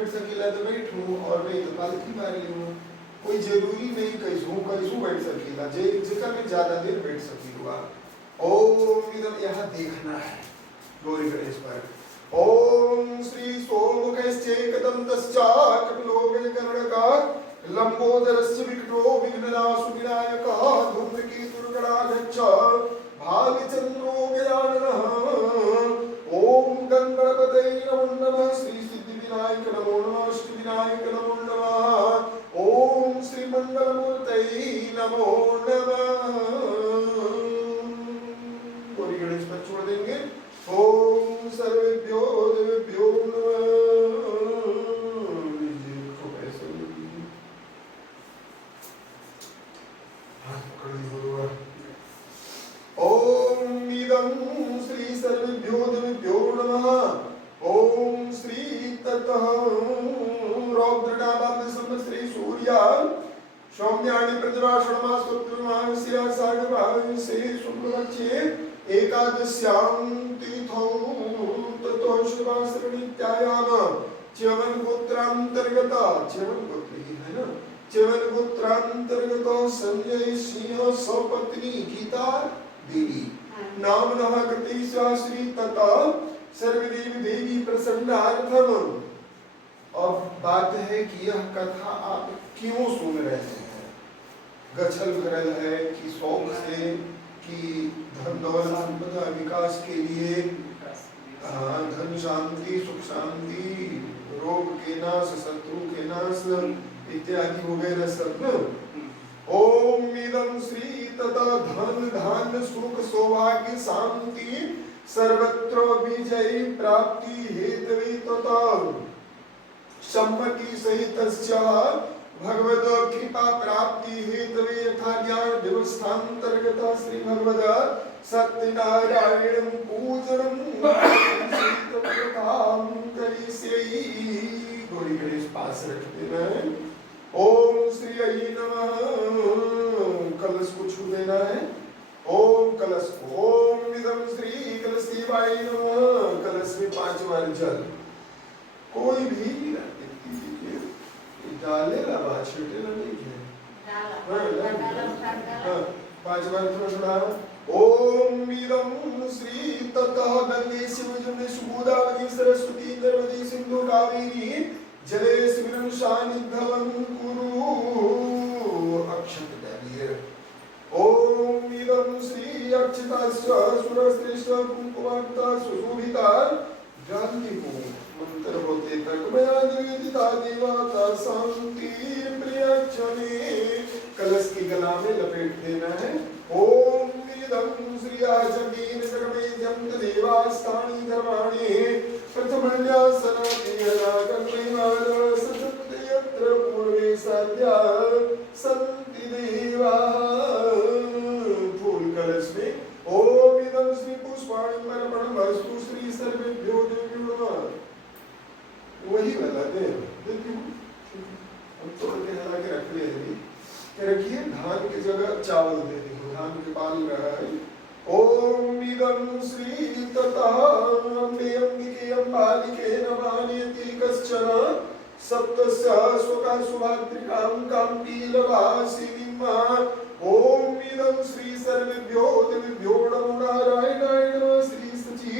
बैठ सकेला तो बैठूं और नहीं तो पालकी मार लूं। कोई जरूरी नहीं कैसू बैठ सकेला, जेकर में ज्यादा देर बैठ सकेलुआ। ओम इदम यहाँ देखना है गौरी गणेश पर। ओम श्री सोमकैश्चैकदन्तश्च कपिलो गजकर्णकः लंबोदरस्य विकटो विघ्ननाशो विनायकः धूम्रकेतुर्गणाध्यक्ष भाग्यचंद्रो गजाननः। ओम गणपतये नमो नमः। श्री सिद्धिविनायक नमो नमः। अष्टविनायक नमो नमः। ओम श्री मंगलमूर्तये नमो नमः। गौरी गणेश पर छोड़ देंगे। ओम सर्वेभ्यो देवेभ्यो नमः। ओम इदं श्री सर्वेभ्यो देवेभ्यो नमः। ओम श्री ततः रौद्रनामाब्द संवत्सरे सूर्य सौम्यानि प्रतिभाषणमास्तुत्वमास्या सागरभावसे शुक्लपक्षे एकादश्यां तिथौ ततो शुभाश्रवणीत्यायाम च्यवन गोत्रांतर्गत, च्यवन गोत्र ही है ना, च्यवन गोत्रांतर्गत संजय सिंह सपत्नी गीता देवी नाम नः कृति श्री तथा सर्वदेवी देवी प्रसन्नार्थम। अब बात है कि यह कथा आप क्यों सुन रहे हैं? गछल भरल है कि शौक से, कि धन दौलत संपदा विकास के लिए, धन शांति सुख शांति रोग के नाश शत्रु के नाश इत्यादि वगैरह सब। ओम इदं श्री तथा धन धान्य सुख सौभाग्य शांति सर्वत्र विजय प्राप्ति हेतवे तथा सम्मति सहित भगवद कृपा प्राप्ति हेतवे यथा ज्ञान व्यवस्थांतर्गत श्री भगवद सत्यनारायण पूजनम करिष्ये। गौरी गणेश पास रख देना है। ओम श्री अयि नमः। कलश को छू देना है। ओम कलश को। ओम इदं श्री कलश देवाय नमः। कलश में 5 बार जल कोई भी डाले लबा छोटे नहीं है, हाँ 5 बार थोड़ा। ओम इदं श्री ततः गंगे शिव जमुने सुगोदावरी सरस्वती नर्मदे सिंधु कावेरी जले स्मिरं सान्निध्यं कुरु अक्षत देवीर। ओम इदं श्री अक्षतास्य सुरश्रेष्ठ कुंकुमार्ता सुशोभिता गांधी को मंत्र होते तक मया निवेदिता देवता शांति प्रियक्षणे। कलश की गला में लपेट देना है। ओम इदं श्री आजमीन जगमेद्यं देवास्तानि धर्माणि प्रथमन्यासनाति यदा सचुक्ते यत्र पूर्वे साध्या सन्ति देवा। फूल कलश में ओम इदं श्री पुष्पाणि अर्पणमस्तु श्री सर्वेभ्यो देवेभ्यो नमः। वही वाला दे हम तोड़ के हला के रख ले रखिए। धान की जगह चावल दे देंगे, धान के बाल रहा है। ओम इदं श्री ततः अम्बे अंबिके अम्बालिके नमान्यति कश्चन सप्तस्य स्वका सुभाद्रिकां काम्पीलवासिनीम्। ओम इदं श्री सर्वेभ्यो देवेभ्यो नमो नारायणाय नमः। श्री सची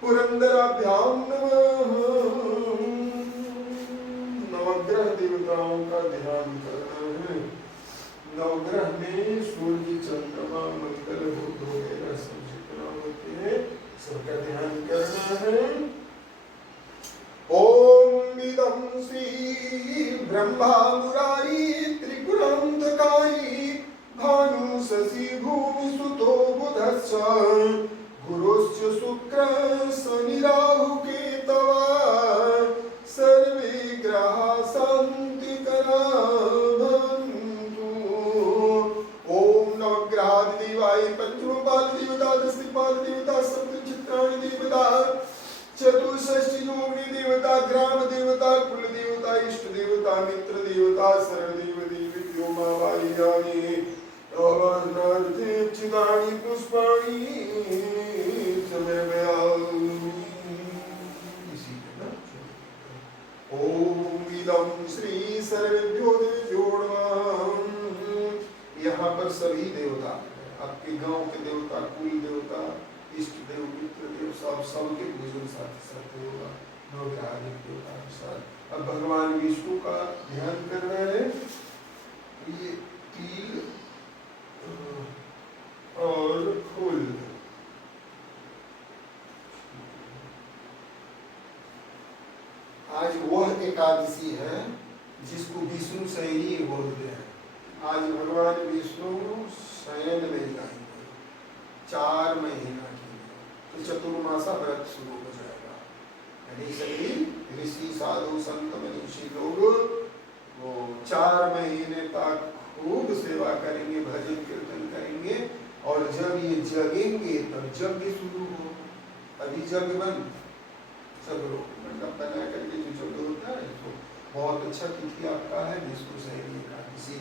पुरंदराभ्यां नमः। नवग्रह देवताओं का ध्यान करना है। नवग्रह में सूर्य चंद्रमा मंगल बुध वगैरह सब जितना होते हैं सबका ध्यान करना है। ओम इदं श्री ब्रह्मा मुरारी त्रिपुरांतकारी भानु शशि भूमि सुतो बुधश्च गुरुश्च शुक्र शनि राहु केतवा सर्वे ग्रहा शांतिकरा भवन्तु। ओम नवग्रहादि देवाय पंचमपाल देवता दशपाल देवता सप्तचित्राणि देवता चतुष्षष्टि योगिनी देवता ग्राम देवता कुल देवता इष्ट देवता मित्र देवता सर्वदेव देवी व्योमावाहियानि नवग्रहादि चिदानि पुष्पाणि समर्पयामि। ओम अब सबके पूजन साथ साथ होगा नवग्रह अनुसार। अब भगवान विष्णु का ध्यान करना है। ये तिल और फूल, आज वह एकादशी है जिसको विष्णु शयनी बोलते हैं। आज भगवान विष्णु शयन में जाएंगे 4 महीना के लिए, तो चतुर्मासा व्रत शुरू हो जाएगा। यानी सभी ऋषि साधु संत मनीषी लोग वो 4 महीने तक खूब सेवा करेंगे, भजन कीर्तन करेंगे, और जब ये जगेंगे तब यज्ञ शुरू हो। अभी जग बंद, सब लोग मंडप बना करके जो यज्ञ होता है, तो बहुत अच्छा तिथि आपका है विष्णु शयनी एकादशी।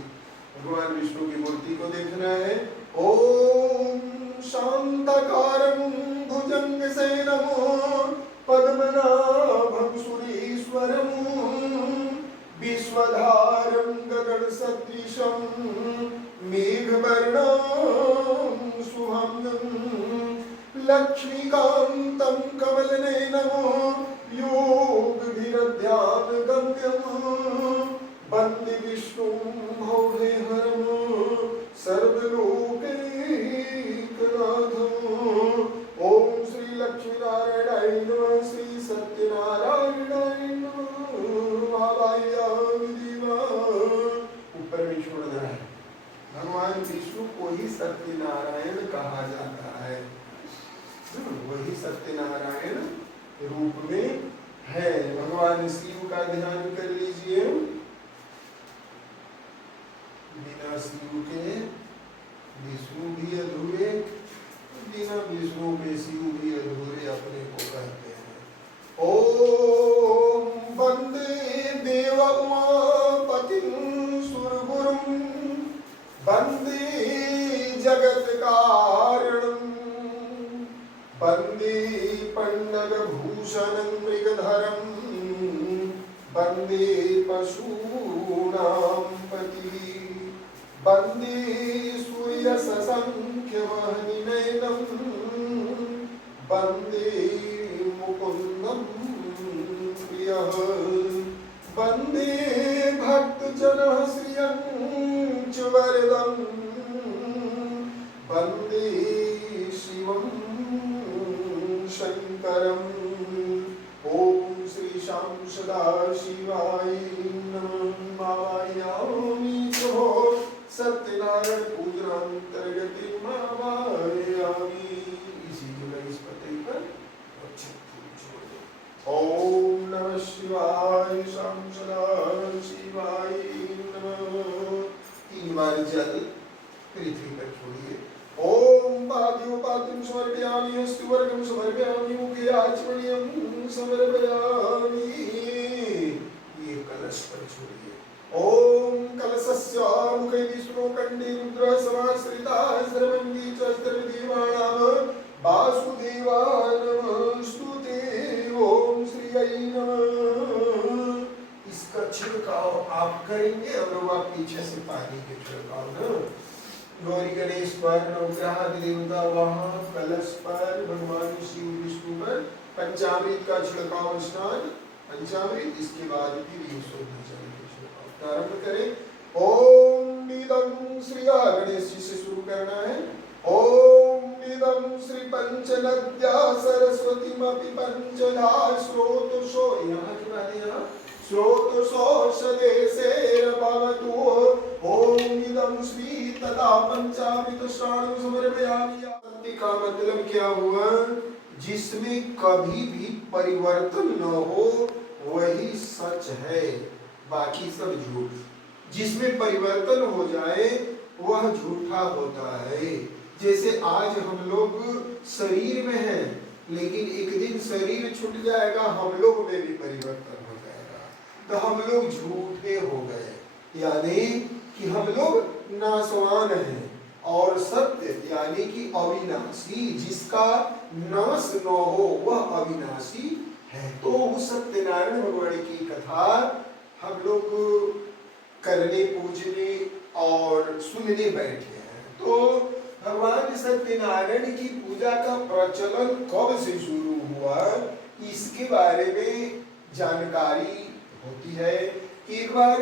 भगवान विष्णु की मूर्ति को देखना है। ओम शांताकारं भुजंगसेनं पद्मनाभं सुरेश्वरं विश्वधारं गगनसदृशं मेघवर्णं शुभं लक्ष्मीकान्तं कमलनयनं योगभिरध्यानगम्यं वन्दे विष्णुं भवभयहरं सर्वलोकैकनाथं। ओम श्री लक्ष्मीनारायणाय नमः, श्री सत्यनारायणाय नमः। आवाहयामि देवा। ऊपर विष्णु नारायण, भगवान विष्णु को ही सत्यनारायण कहा जाता है। वही सत्यनारायण रूप में है। भगवान शिव का ध्यान कर लीजिए। बिना शिव के विष्णु भी अधूरे, बिना विष्णु के शिव भी अधूरे अपने को कहते हैं। ओम वंदे देव उमापतिं सुरगुरुं वंदे जगत कारणं वंदे पण्डगभूषणं मृगधरं वंदे पशूनां पतिः वंदे सूर्यशशाङ्कमहनिनयनं वंदे मुकुन्दं प्रियः वंदे भक्तजनः श्रियं च वरदं वंदे शिवं शंकरं। ओम श्री शाम सदा शिवाय नमः। आवाहयामि प्रभो सत्यनारायण पूजनांतर्गत आवाहयामि। इसी जगह इस पते पर ओम नमः शिवाय शाम सदा शिवाय नमः। 3 बार जल पृथ्वी पर छोड़िए। ओम पाद्योपाद्यं समर्पयामि, हस्तवर्गं समर्पयामि, मुखे आचमनीयं समर्पयामि। ये कलश पर छोड़िए। ओम कलशस्य मुखे विष्णु कंडे रुद्र समाश्रिताः सर्वंगी च सर्वदेवानां वासुदेवाय नमस्तुते। ओम श्रीयै नमः। इसका छिड़काव आप करेंगे और वह पीछे से पानी के छिड़काव न गौरी गणेश पर, नवग्रह देवता वहाँ कलश पर, भगवान शिव विष्णु पर पंचामृत का छिड़काव स्नान, पंचामृत, इसके बाद फिर ये शुद्ध जल का छिड़काव प्रारंभ करें। ओम निदं श्री गणेश जी से शुरू करना है। ओम निदं श्री पंचनद्या सरस्वतीमपि पंचधा स्रोतसो, यहाँ की बात है, यहाँ स्रोतसो सदेशेर्भवतु। ओम निदं श्री तदा पंचामृत स्नानं समर्पयामि। सत्य का मतलब क्या हुआ? जिसमें कभी भी परिवर्तन न हो वही सच है, बाकी सब झूठ। जिसमें परिवर्तन हो जाए वह झूठा होता है। जैसे आज हम लोग शरीर में हैं, लेकिन एक दिन शरीर छूट जाएगा, हम लोग में भी परिवर्तन हो जाएगा, तो हम लोग झूठे हो गए। यानी कि हम लोग नाशवान हैं और सत्य यानी कि अविनाशी, जिसका नाश न हो वह अविनाशी है। तो उस सत्यनारायण भगवान की कथा हम लोग करने, पूजने और सुनने बैठे हैं। तो भगवान सत्यनारायण की पूजा का प्रचलन कब से शुरू हुआ, इसके बारे में जानकारी होती है कि एक बार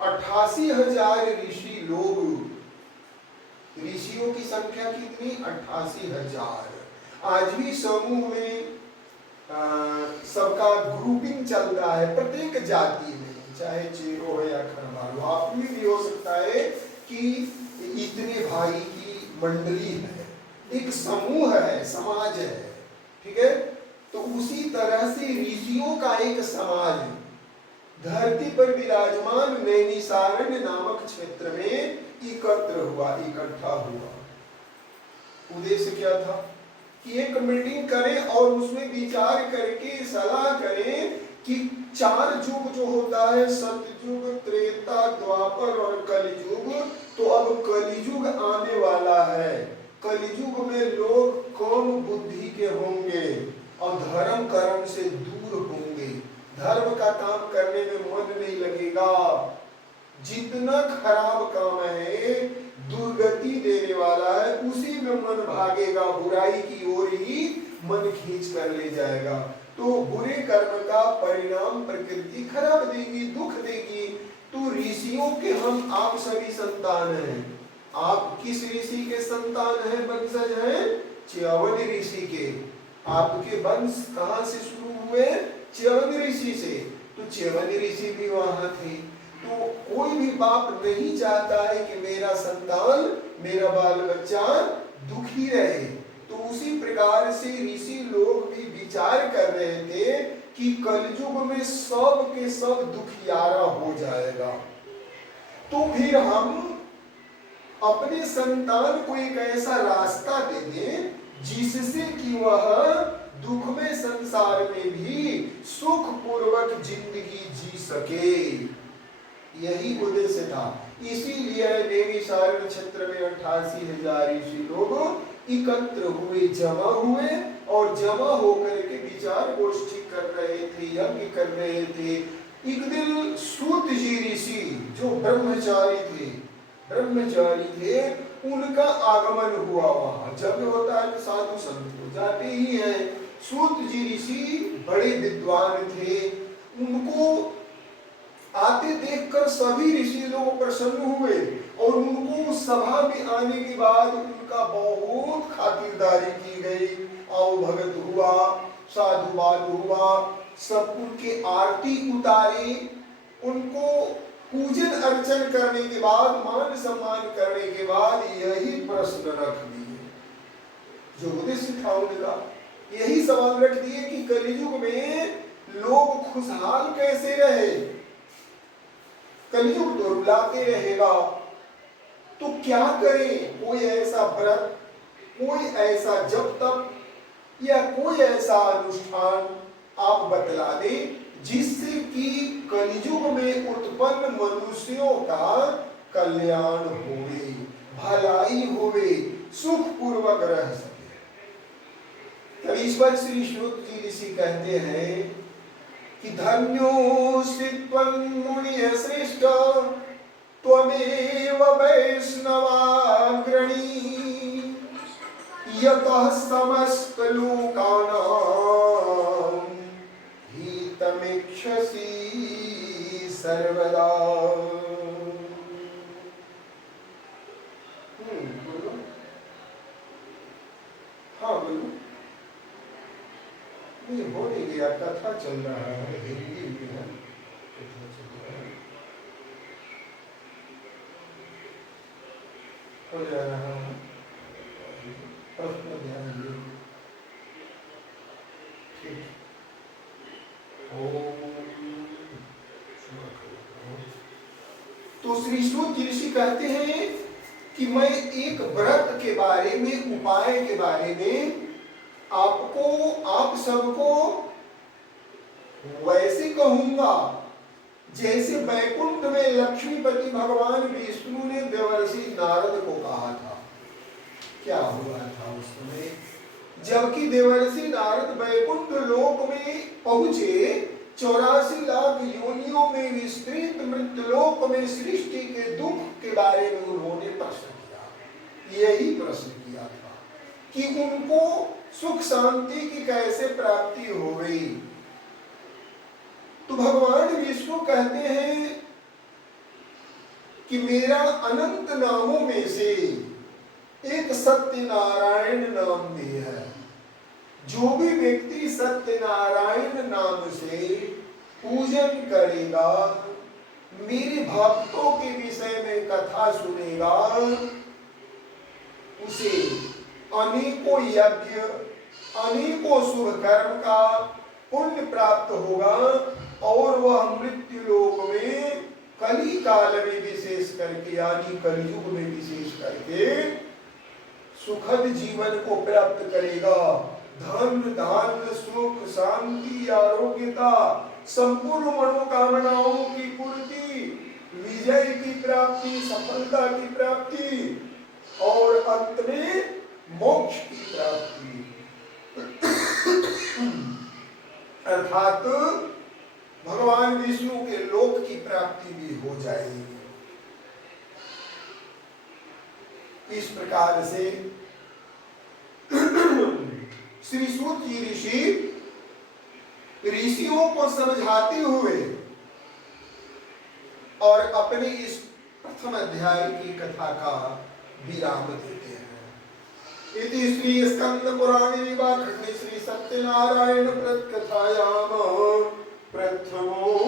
88,000 ऋषि लोग, ऋषियों की संख्या कितनी? 88,000। आज भी समूह में सबका ग्रुपिंग चलता है प्रत्येक जाति में, चाहे चेरो हो या खरवालो, आप में भी हो सकता है कि इतने भाई की मंडली है, एक समूह है, समाज है, ठीक है। तो उसी तरह से ऋषियों का एक समाज धरती पर विराजमान नैमिषारण्य नामक क्षेत्र में इकट्ठा हुआ। उद्देश्य क्या था कि एक मीटिंग करें और उसमें विचार करके सलाह करें कि 4 युग जो होता है, सतयुग, त्रेता, द्वापर और कलयुग, तो अब कलयुग आने वाला है। कलयुग में लोग कम बुद्धि के होंगे और धर्म कर्म से दूर होंगे, धर्म का काम करने में मन नहीं लगेगा, जितना खराब काम है, दुर्गति देने वाला है, उसी में मन भागेगा, बुराई की ओर ही मन खींच कर ले जाएगा। तो बुरे कर्म का परिणाम प्रकृति खराब देगी, दुख देगी। तो ऋषियों के हम आप सभी संतान हैं। आप किस ऋषि के संतान हैं, वंशज हैं? च्यवन ऋषि के। आपके वंश कहाँ से शुरू हुए? च्यवन ऋषि से। तो च्यवन ऋषि भी वहां थे। तो कोई भी बाप नहीं चाहता है कि मेरा संतान, मेरा बाल बच्चा दुखी रहे। तो उसी प्रकार से ऋषि लोग भी विचार कर रहे थे कि कलयुग में सब के सब दुखियारा हो जाएगा, तो फिर हम अपने संतान को एक ऐसा रास्ता दे दें जिससे कि वह दुखमय संसार में भी सुख पूर्वक जिंदगी जी सके। यही उद्देश्य था। इसीलिए नैमिषारण्य क्षेत्र में 88,000 ऋषि लोग एकत्र हुए, जमा हुए और जमा होकर के विचार गोष्ठी कर रहे थे, यज्ञ कर रहे थे। एक दिन सूत जी ऋषि जो ब्रह्मचारी थे, उनका आगमन हुआ। वहां जब होता है साधु संत जाते ही हैं। सूत जी ऋषि बड़े विद्वान थे, उनको आते देखकर सभी ऋषि लोग प्रसन्न हुए और उनको सभा में आने के बाद उनका बहुत खातिरदारी की गई। आओ भगत हुआ, साधुवाद हुआ, सब उनके आरती उतारी, उनको पूजन अर्चन करने के बाद, मान सम्मान करने के बाद यही प्रश्न रख दिए जो उद्देश्य था उनका। यही सवाल रख दिए कि कलयुग में लोग खुशहाल कैसे रहे, कलयुग तो रुलाते रहेगा, तो क्या करें? कोई ऐसा व्रत, कोई ऐसा जप तप या कोई ऐसा अनुष्ठान आप बतला दें जिससे कि कलयुग में उत्पन्न मनुष्यों का कल्याण होवे, भलाई होवे, सुख पूर्वक रह सके। तब इस पर श्री सूत जी ऋषि कहते हैं कि धन्योऽसि त्वं मुनिः श्रेष्ठ, त्वमेव वैष्णवाग्रणी, यतः समस्त लोकानां हितमीक्षसि सर्वदा। बोलो। हाँ बोलो। ये हो नहीं गया, कथा चल रहा है हिंदी में है, कथा चल रहा है, हो जा रहा है, प्रश्न ध्यान दो। ठीक। तो श्री सूत ऋषि कहते हैं कि मैं एक व्रत के बारे में, उपाय के बारे में आपको, आप सबको वैसे कहूंगा जैसे वैकुंठ में लक्ष्मीपति भगवान विष्णु ने देवर्षि नारद को कहा था। क्या हुआ था उस समय? जबकि देवर्षि नारद वैकुंठ लोक में पहुंचे, 84 लाख योनियों में विस्तृत मृत्युलोक में सृष्टि के दुख के बारे में उन्होंने प्रश्न किया। यही प्रश्न किया था कि उनको सुख शांति की कैसे प्राप्ति हो गई। तो भगवान विष्णु कहते हैं कि मेरा अनंत नामों में से एक सत्यनारायण नाम भी है। जो भी व्यक्ति सत्यनारायण नाम से पूजन करेगा, मेरे भक्तों के विषय में कथा सुनेगा, उसे अनेकों यज्ञ, अनेकों शुभ कर्म का पुण्य प्राप्त होगा और वह मृत्यु लोक में कली काल में विशेष करके, यानी कलयुग में विशेष करके सुखद जीवन को प्राप्त करेगा। धन धान्य सुख शांति आरोग्यता, संपूर्ण मनोकामनाओं की पूर्ति, विजय की प्राप्ति, सफलता की प्राप्ति और अंत में मोक्ष की प्राप्ति अर्थात भगवान विष्णु के लोक की प्राप्ति भी हो जाएगी। इस प्रकार से श्री सूत जी ऋषियों को समझाते हुए और अपने इस प्रथम अध्याय की कथा का विराम देते हैं। इति श्री स्कंद पुराणे खंडे श्री सत्यनारायण प्रकथायाम प्रथमोऽध्यायः।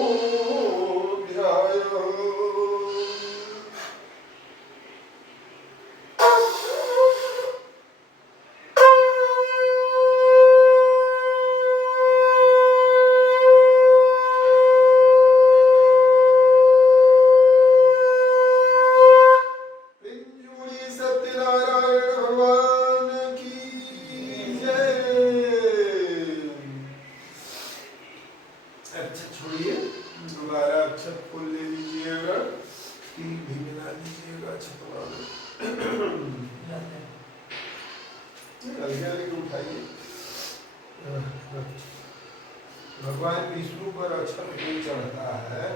भगवान विष्णु पर अक्षत नहीं चढ़ता है,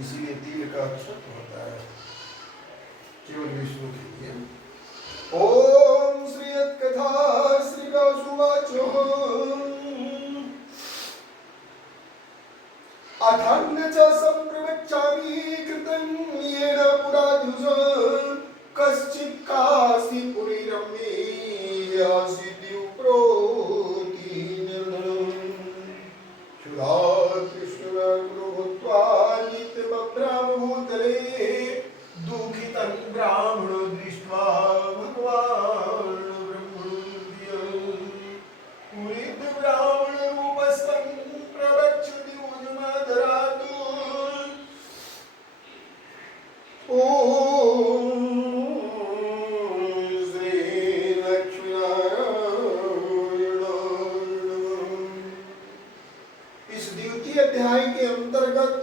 इसीलिए तिल का अक्षत होता है केवल विष्णु के लिए। ओम श्री कथा श्री वासुवाचो अथान्य च संप्रवक्ष्यामि कृतं येन पुराधुष कश्चित् काशीपुरीरम्ये सिद्धिं प्रोतिनम् क्षुधा कृष्णगुरो भूत्वा नित्यमब्राह्मभूतले दुःखितं ब्राह्मणो दृष्ट्वा भगवान् ब्रह्मोऽद्य पुरीत ब्राह्मणरूपस्थं प्रवक्षति ऊर्ध्वमधरात्। अध्याय के अंतर्गत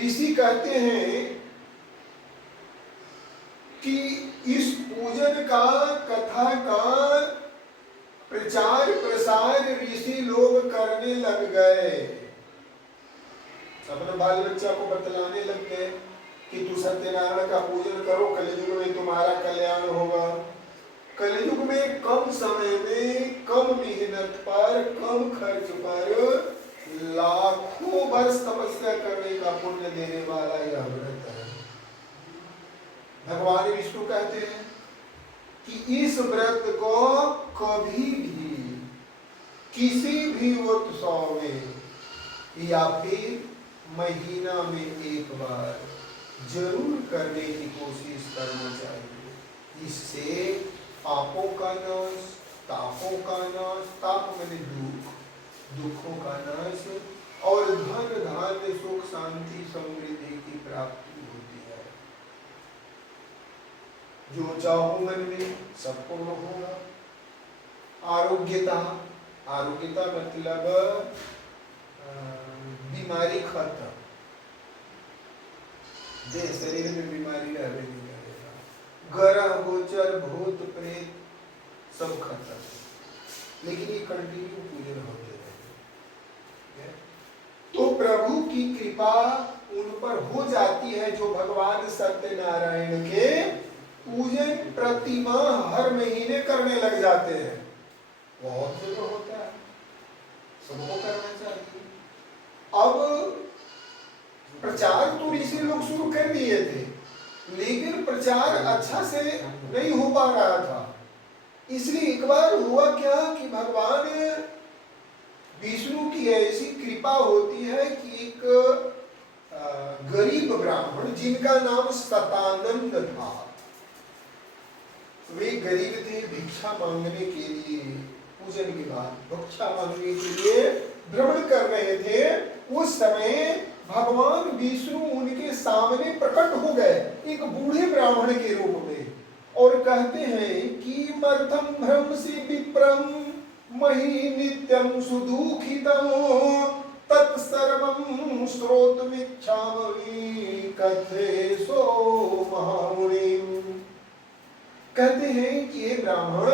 ऋषि कहते हैं कि इस पूजन का, कथा का प्रचार प्रसार ऋषि लोग करने लग गए। अपने बाल बच्चा को बतलाने लग गए कि तू सत्यनारायण का पूजन करो, कलयुग में तुम्हारा कल्याण होगा। कलयुग में कम समय में, कम मेहनत पर, कम खर्च पर लाखों वर्ष तपस्या करने का पुण्य देने वाला यह व्रत है। भगवान विष्णु कहते हैं कि इस व्रत को कभी भी किसी भी उत्सव में या फिर महीना में एक बार जरूर करने की कोशिश करना चाहिए। इससे पापों का नाश, तापों का नाश, ताप मैंने दुख, दुखों का नाश और धन धान्य सुख शांति समृद्धि की प्राप्ति होती है। जो चाहो मन में सब पूर्ण होगा। आरोग्यता, आरोग्यता मतलब बीमारी खत्म, देह शरीर में बीमारी रहने नहीं लगेगा। ग्रह गोचर भूत प्रेत सब खत्म, लेकिन ये कंटिन्यू पूजन होते रहेंगे। तो प्रभु की कृपा उन पर पर हो जाती है, जो भगवान सत्यनारायण के पूजन प्रतिमा हर महीने करने लग जाते हैं। बहुत जगह होता है, सबको करना चाहिए। अब प्रचार तो ऋषि लोग शुरू कर दिए थे, लेकिन प्रचार अच्छा से नहीं हो पा रहा था। इसलिए एक बार हुआ क्या कि भगवान विष्णु की ऐसी कृपा होती है कि एक गरीब ब्राह्मण जिनका नाम सतानंद था, वे गरीब थे, भिक्षा मांगने के लिए पूजन के बाद भिक्षा मांगने के लिए भ्रमण कर रहे थे। उस समय भगवान विष्णु उनके सामने प्रकट हो गए एक बूढ़े ब्राह्मण के रूप में, और कहते हैं कि मर्थम भ्रम से विप्रम मही नित्यम सुदुखितम तत्सर्वं श्रोतुमिच्छामि कथेसो महामुनिम्। कहते हैं कि ये ब्राह्मण,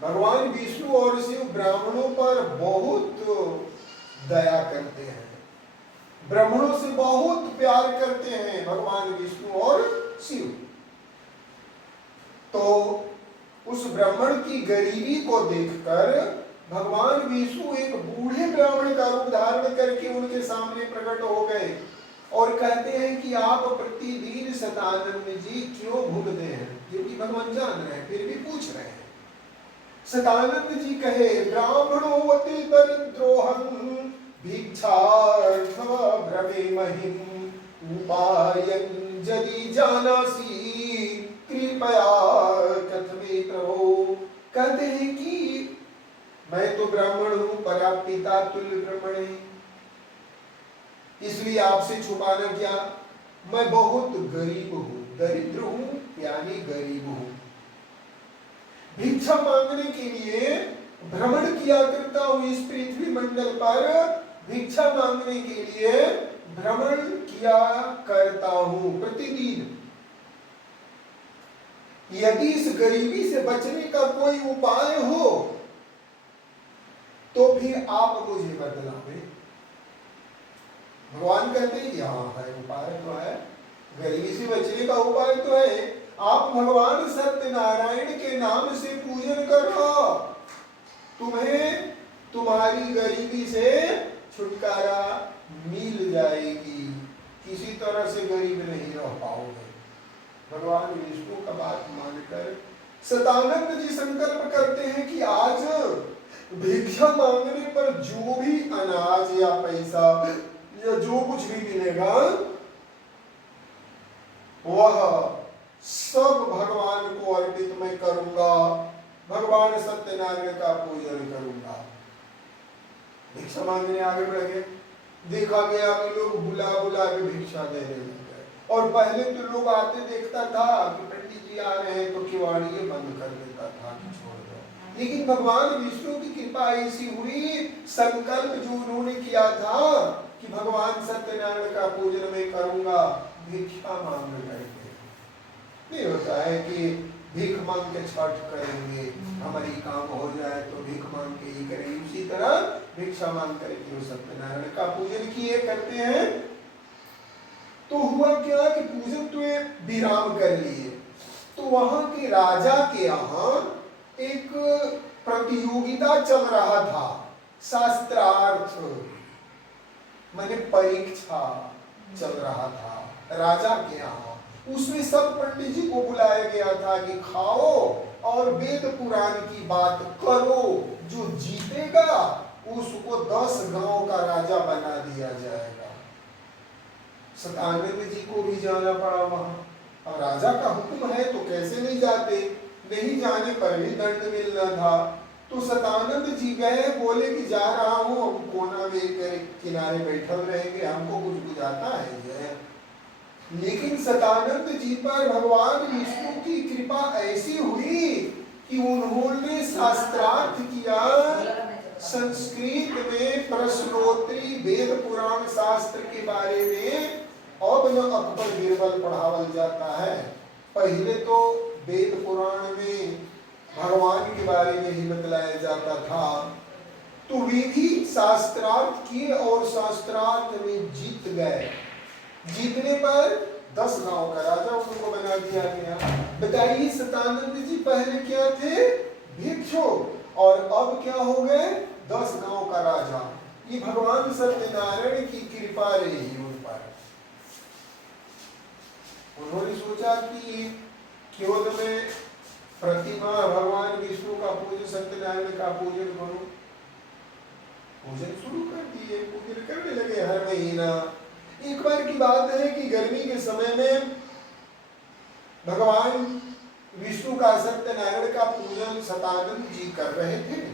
भगवान विष्णु और शिव ब्राह्मणों पर बहुत दया करते हैं, ब्राह्मणों से बहुत प्यार करते हैं भगवान विष्णु और शिव। तो उस ब्राह्मण की गरीबी को देखकर भगवान विष्णु एक बूढ़े ब्राह्मण का रूप धारण करके उनके सामने प्रकट हो गए और कहते हैं कि आप प्रतिदिन सतानंद जी क्यों भूलते हैं, जबकि भगवान जान रहे हैं फिर भी पूछ रहे हैं। सतानंद जी कहे, ब्राह्मणोवति दरिद्रोहं भिक्षार्थम भ्रमे महिम उपायं यदि जानासि कृपया कथमे प्रभो। कहते हैं कि मैं तो ब्राह्मण हूं पर आप पिता तुल्य ब्राह्मण हैं, इसलिए आपसे छुपाना क्या, मैं बहुत गरीब हूं, दरिद्र हूं यानी गरीब हूं, भिक्षा मांगने के लिए भ्रमण किया करता हूं, इस पृथ्वी मंडल पर भिक्षा मांगने के लिए भ्रमण किया करता हूं प्रतिदिन। यदि इस गरीबी से बचने का कोई उपाय हो तो फिर आप मुझे बतलाएं। भगवान कहते हैं यहाँ है उपाय तो है, गरीबी से बचने का उपाय तो है, आप भगवान सत्यनारायण के नाम से पूजन करो, तुम्हें तुम्हारी गरीबी से छुटकारा मिल जाएगी, किसी तरह से गरीब नहीं रह पाओगे। भगवान विष्णु का बात मानकर सतानंद जी संकल्प करते हैं कि आज भिक्षा मांगने पर जो भी अनाज या पैसा या जो कुछ भी मिलेगा वह सब भगवान को अर्पित मैं करूंगा, भगवान सत्यनारायण का पूजन करूंगा। भिक्षा मांगने आगे बढ़ गए, देखा गया कि लोग बुला बुला के भिक्षा देने लगे, और पहले तो लोग आते देखता था कि पंडित जी आ रहे हैं तो किवाड़िए बंद कर देता था कि छोड़ दो, लेकिन भगवान विष्णु की कृपा ऐसी हुई, संकल्प जो उन्होंने किया था कि भगवान सत्यनारायण का पूजन मैं करूंगा, भिक्षा मांग करके नहीं होता है कि भीख मांग के छठ करेंगे, हमारी काम हो जाए तो भीख मांग के ही करेंगे, उसी तरह भिक्षा मांग करके वो सत्यनारायण का पूजन किए करते हैं। तो हुआ क्या कि पूजन तो विराम कर लिए, तो वहां के राजा के यहाँ एक प्रतियोगिता चल रहा था, शास्त्रार्थ माने परीक्षा चल रहा था राजा के यहाँ। उसमें सब पंडित जी को बुलाया गया था कि खाओ और वेद पुराण की बात करो, जो जीतेगा उसको 10 गांव का राजा बना दिया जाएगा। सतानंद जी को भी जाना पड़ा वहां, और राजा का हुक्म है तो कैसे नहीं जाते, नहीं जाने पर भी दंड मिलना था। तो सतानंद जी गए, बोले कि जा रहा हूं, हम कोना में किनारे बैठल रहेंगे, हमको कुछ बुझाता है ये। लेकिन सतानंद जी पर भगवान विष्णु की कृपा ऐसी हुई कि उन्होंने शास्त्रार्थ किया, संस्कृत में प्रश्नोत्तरी वेद पुराण शास्त्र के बारे में अब न अकबर बीरबल पढ़ावल जाता है। पहले तो वेद पुराण में भगवान के बारे में ही बतलाया जाता था, तो वे भी शास्त्रार्थ किए और शास्त्रार्थ में जीत गए। जीतने पर 10 गांव का राजा उनको बना दिया गया। बताइए सतानंद जी पहले क्या थे? भिक्षु, और अब क्या हो गए? 10 गांव का राजा। ये भगवान सत्यनारायण की कृपा रही उन पर। उन्होंने सोचा कि क्यों न मैं प्रतिमा भगवान विष्णु का पूजन, सत्यनारायण का पूजन करूं। पूजन शुरू कर दिए, पूजन करने लगे हर महीना। एक बार की बात है कि गर्मी के समय में भगवान विष्णु का, सत्यनारायण का पूजन सतानंद जी कर रहे थे।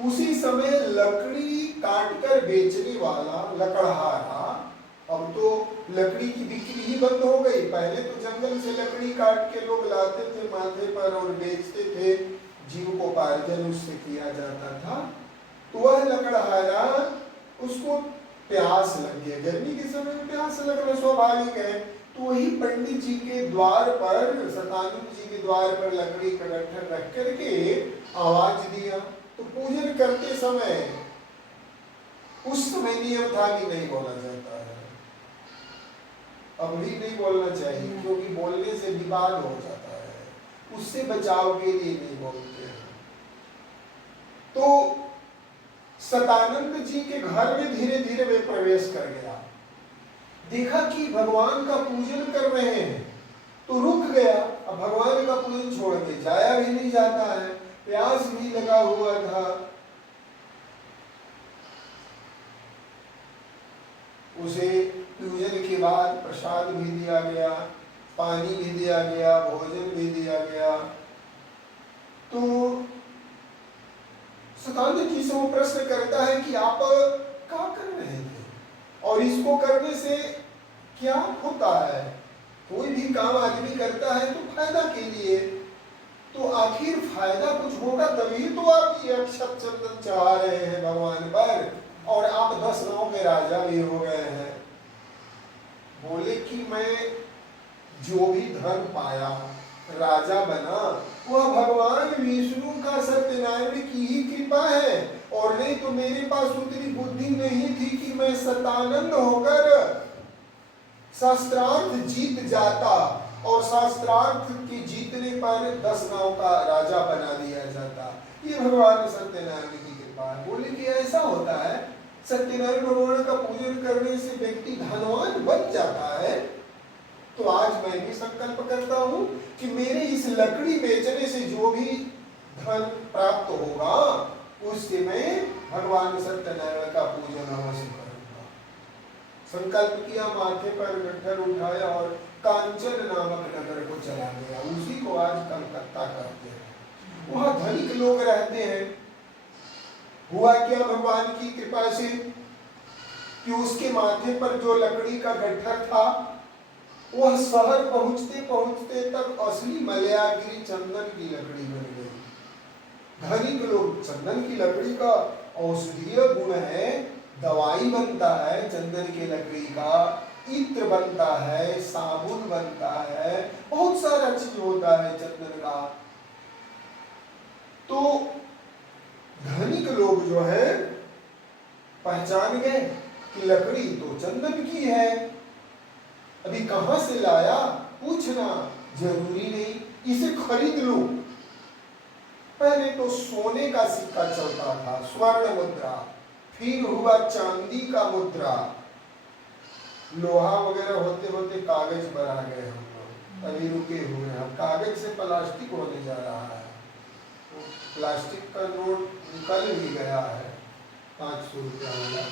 उसी समय लकड़ी काटकर बेचने वाला लकड़हारा, अब तो लकड़ी की बिक्री ही बंद हो गई। पहले तो जंगल से लकड़ी काट के लोग लाते थे माथे पर और बेचते थे, जीविकोपार्जन उससे किया जाता था। तो वह लकड़हारा, उसको प्यास लग गया, गर्मी के समय में प्यास लगना स्वाभाविक है। तो वही पंडित जी के द्वार पर, सतानंद जी के द्वार पर लकड़ी का गट्ठर रख करके आवाज दिया। तो पूजन करते समय, उस समय नियम था कि नहीं बोला जाता है, अब भी नहीं बोलना चाहिए क्योंकि बोलने से विवाद हो जाता है, उससे बचाव के लिए नहीं बोलते हैं। तो सतानंद जी के घर में धीरे धीरे वे प्रवेश कर गया। देखा कि भगवान का पूजन कर रहे हैं तो रुक गया। अब भगवान का पूजन छोड़ के जाया भी नहीं जाता है, प्यास भी लगा हुआ था। उसे पूजन के बाद प्रसाद भी दिया गया, पानी भी दिया गया, भोजन भी दिया गया। तो सतानंद जी से वो प्रश्न करता है कि आप क्या कर रहे थे और इसको करने से क्या होता है? कोई भी काम आदमी करता है तो फायदा के लिए, तो आखिर फायदा कुछ होगा तभी तो आप ये अक्षत चंदन चढ़ा रहे हैं भगवान पर, और आप 10 गांव के राजा भी हो गए हैं। बोले कि मैं जो भी धन पाया, राजा बना, वह भगवान विष्णु का, सत्यनारायण की ही कृपा है, और नहीं तो मेरे पास उतनी बुद्धि नहीं थी कि मैं सतानंद होकर शास्त्रार्थ जीत जाता और शास्त्रार्थ के जीतने पर 10 गांव का राजा बना दिया जाता। ये भगवान सत्यनारायण की कृपा है। बोले कि ऐसा होता है, सत्यनारायण भगवान का पूजन करने से व्यक्ति धनवान बन जाता है। तो आज मैं भी संकल्प करता हूं कि मेरे इस लकड़ी बेचने से जो भी धन प्राप्त होगा उससे मैं भगवान सत्यनारायण का पूजन अवश्य करूंगा। संकल्प किया, माथे पर गट्ठर उठाया और कांचन नामक नगर को चला गया। उसी को आज कलकत्ता कहते हैं। वहां धनिक लोग रहते हैं। हुआ क्या भगवान की कृपा से कि उसके माथे पर जो लकड़ी का गट्ठर था, वह शहर पहुंचते पहुंचते तक असली मलयागिरी चंदन की लकड़ी बन गई। धनिक लोग, चंदन की लकड़ी का औषधीय गुण है, दवाई बनता है चंदन की लकड़ी का, इत्र बनता है, साबुन बनता है, बहुत सारा चीज होता है चंदन का। तो धनिक लोग जो है पहचान गए कि लकड़ी तो चंदन की है। अभी कहां से लाया पूछना जरूरी नहीं, इसे खरीद लो। पहले तो सोने का सिक्का चलता था, स्वर्ण मुद्रा, फिर हुआ चांदी का मुद्रा, लोहा वगैरह होते होते कागज पर आ गए हम लोग, अभी रुके हुए हैं। कागज से प्लास्टिक होने जा रहा है। तो प्लास्टिक का नोट निकल भी गया है, 500 रुपया वाला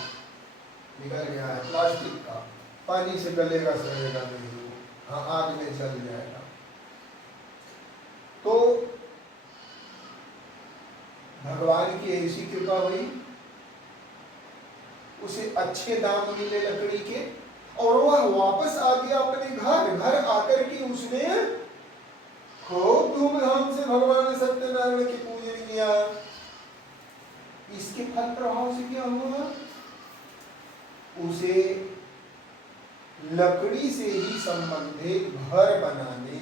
निकल गया है प्लास्टिक का। पानी से गलेगा सड़ेगा नहीं, हाँ आग में जल जाएगा। तो भगवान की ऐसी कृपा हुई, उसे अच्छे दाम मिले लकड़ी के, और वह वापस आ गया अपने घर। घर आकर के उसने खूब धूमधाम से भगवान सत्यनारायण की पूजन किया। इसके फल प्रभाव से क्या हुआ? उसे लकड़ी से ही संबंधित घर बनाने,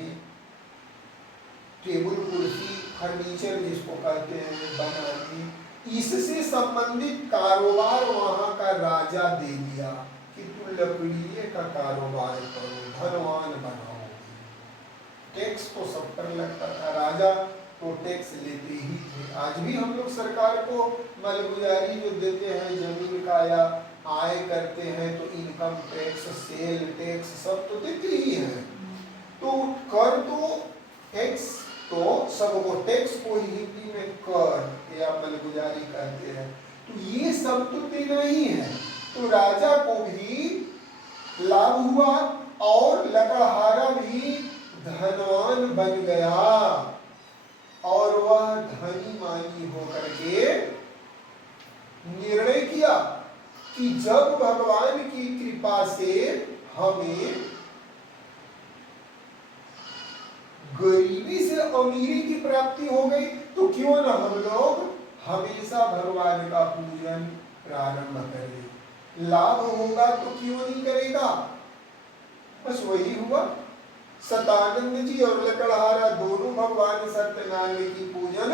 टेबल कुर्सी, फर्नीचर जिसको कहते हैं बनाने, इससे संबंधित कारोबार वहां का राजा दे दिया कि तू लकड़ी का कारोबार करो, धनवान बनाओ। टैक्स तो सब पर लगता था, राजा तो टैक्स लेते ही थे। आज भी हम लोग सरकार को मालगुजारी जो देते हैं जमीन का या आय करते हैं तो इनकम टैक्स, सेल टैक्स सब तो देते ही हैं। तो कर तो टैक्स तो सबको, टैक्स को ही हिंदी में कर या मालगुजारी कहते हैं। तो ये सब तो देना ही है। तो राजा को भी लाभ हुआ और लकड़हारा भी धनवान बन गया और वह धनी मानी होकर के निर्णय किया कि जब भगवान की कृपा से हमें गरीबी से अमीरी की प्राप्ति हो गई तो क्यों न हम लोग हमेशा भगवान का पूजन प्रारंभ करें। लाभ होगा तो क्यों नहीं करेगा। बस वही हुआ। सतानंद जी और लकड़हारा दोनों भगवान सत्यनारायण की पूजन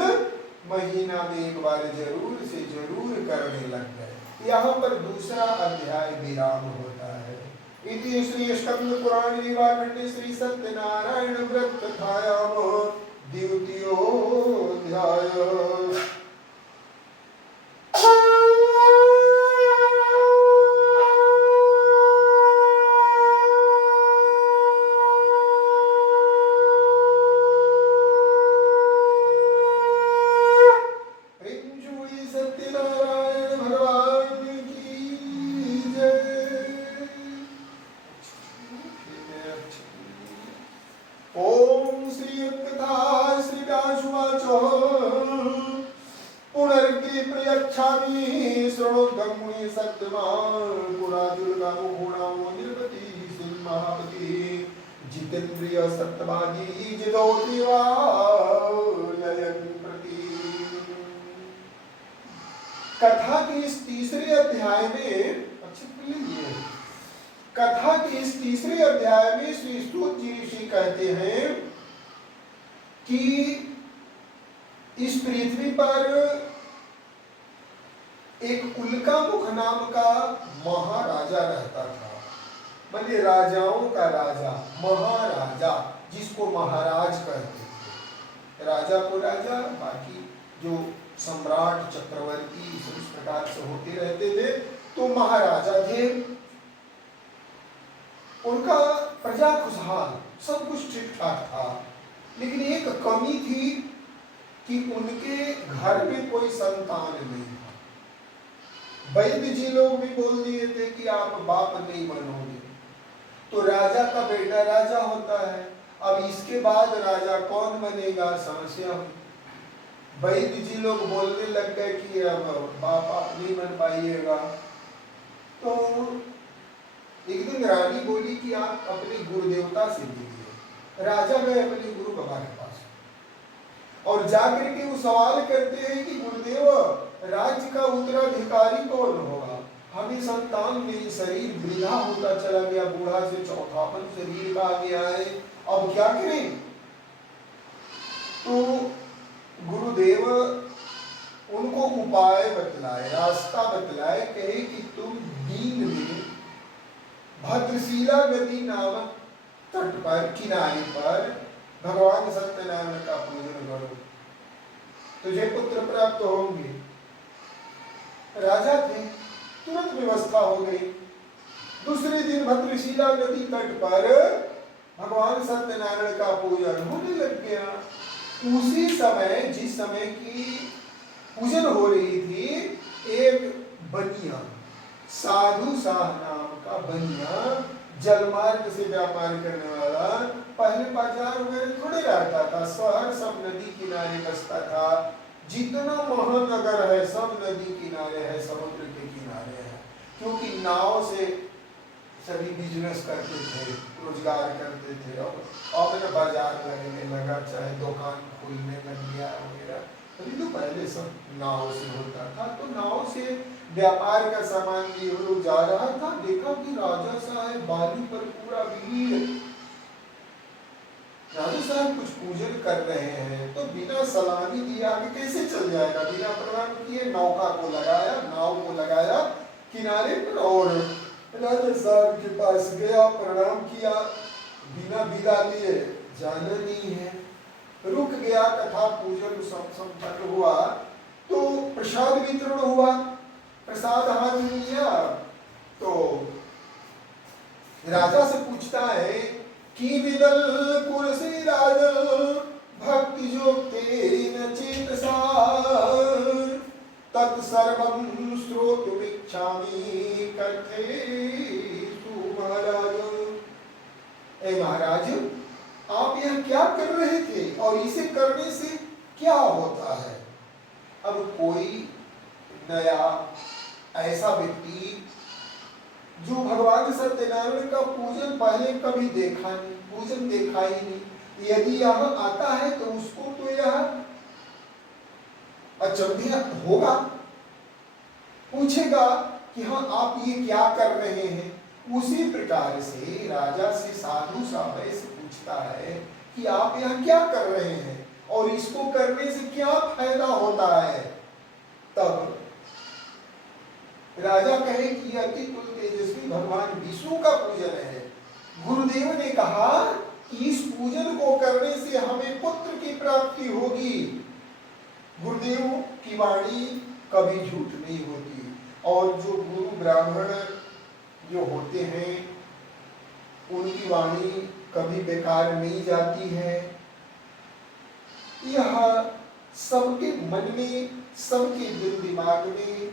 महीना में एक बार जरूर से जरूर करने लग गए। यहाँ पर दूसरा अध्याय विराम होता है। इति श्री स्कंद पुराण लीलाखंडे श्री सत्यनारायण व्रत कथायाम द्वितीयोऽध्याय। कथा के इस तीसरे अध्याय में कथा के इस तीसरे अध्याय में श्री सूत जी ऋषि कहते हैं कि इस पृथ्वी पर एक उल्कामुख नाम का महाराजा रहता था। बल्कि राजाओं का राजा, महाराजा, जिसको महाराज कहते थे। राजा को राजा, बाकी जो सम्राट चक्रवर्ती इस प्रकार से होते रहते थे, तो महाराजा थे। उनका प्रजा खुशहाल, सब कुछ ठीक ठाक था। लेकिन एक कमी थी कि उनके घर में कोई संतान नहीं था। वैद्य जी लोग भी बोल दिए थे कि आप बाप नहीं बनोगे। तो राजा का बेटा राजा होता है, अब इसके बाद राजा कौन बनेगा, समस्या हुई। वैद्य जी लोग बोलने लग गए कि अब बाप आप नहीं बन पाइएगा। तो एक दिन रानी बोली कि आप अपने गुरुदेवता से मिलिए। राजा गए अपने गुरु बाबा के पास और जाकर के वो सवाल करते हैं कि गुरुदेव, राज्य का उत्तराधिकारी कौन होगा। हमें संतान नहीं, शरीर वृद्धा होता चला गया, बूढ़ा से चौथापन शरीर का आ गया है, अब क्या करें। तो गुरुदेव उनको उपाय बतलाए, रास्ता बतलाए, कहे कि तुम दीन में भद्रशिला नदी नामक तट पर, किनारे पर भगवान सत्यनारायण का पूजन करो, तुझे पुत्र प्राप्त होंगे। राजा थे, तुरंत व्यवस्था हो गई। दूसरे दिन भद्रशिला नदी तट पर भगवान सत्यनारायण का पूजन होने लग गया। उसी समय, जिस समय की पूजन हो रही थी, एक बनिया, साधु शाह नाम का बनिया, जलमार्ग से व्यापार करने वाला, पहले बाजार वगैरह थोड़े रहता था, शहर सब नदी किनारे बसता था। जितना महानगर है सब नदी किनारे है, समुद्र के किनारे है। क्योंकि नाव से सभी बिजनेस करते थे, रोजगार करते थे। अब न बाजार लगने लगा, चाहे दुकान खुलने लग गया वगैरह। अभी तो पहले सब नाव से होता था। तो नाव से व्यापार का सामान लिए लोग जा रहा था, देखा कि राजा साहब बाली पर पूरा भीड़। राजा साहब कुछ पूजन कर रहे हैं तो बिना सलामी दिए आगे कैसे चल जाएगा? बिना प्रणाम किए नौका को लगाया, नाव को लगाया किनारे पर और राजा साहब के पास गया, प्रणाम किया, बिना विदा लिए जाना नहीं है, रुक गया। कथा पूजन संपन्न हुआ तो प्रसाद वितरण हुआ, प्रसाद हाथ में लिया तो राजा से पूछता है कि विदल कुर्सी राजल भक्ति जो तेन चेतसा तत्सर्वं श्रोतुमिच्छामि कथयतु महाराज। ए महाराज, आप यह क्या कर रहे थे और इसे करने से क्या होता है? अब कोई नया ऐसा व्यक्ति जो भगवान सत्यनारायण का पूजन पहले कभी देखा नहीं, पूजन देखा ही नहीं, यदि यहाँ आता है तो उसको तो यह अचंभित होगा, पूछेगा कि हाँ आप ये क्या कर रहे हैं। उसी प्रकार से राजा से साधु साहब ऐसे पूछता है कि आप यहाँ क्या कर रहे हैं और इसको करने से क्या फायदा होता है। तब राजा कहे कि अति तुल तेजस्वी भगवान विष्णु का पूजन है। गुरुदेव ने कहा कि इस पूजन को करने से हमें पुत्र की प्राप्ति होगी। गुरुदेव की वाणी कभी झूठ नहीं होती और जो गुरु ब्राह्मण जो होते हैं उनकी वाणी कभी बेकार नहीं जाती है। यह सबके मन में, सबके दिल दिमाग में,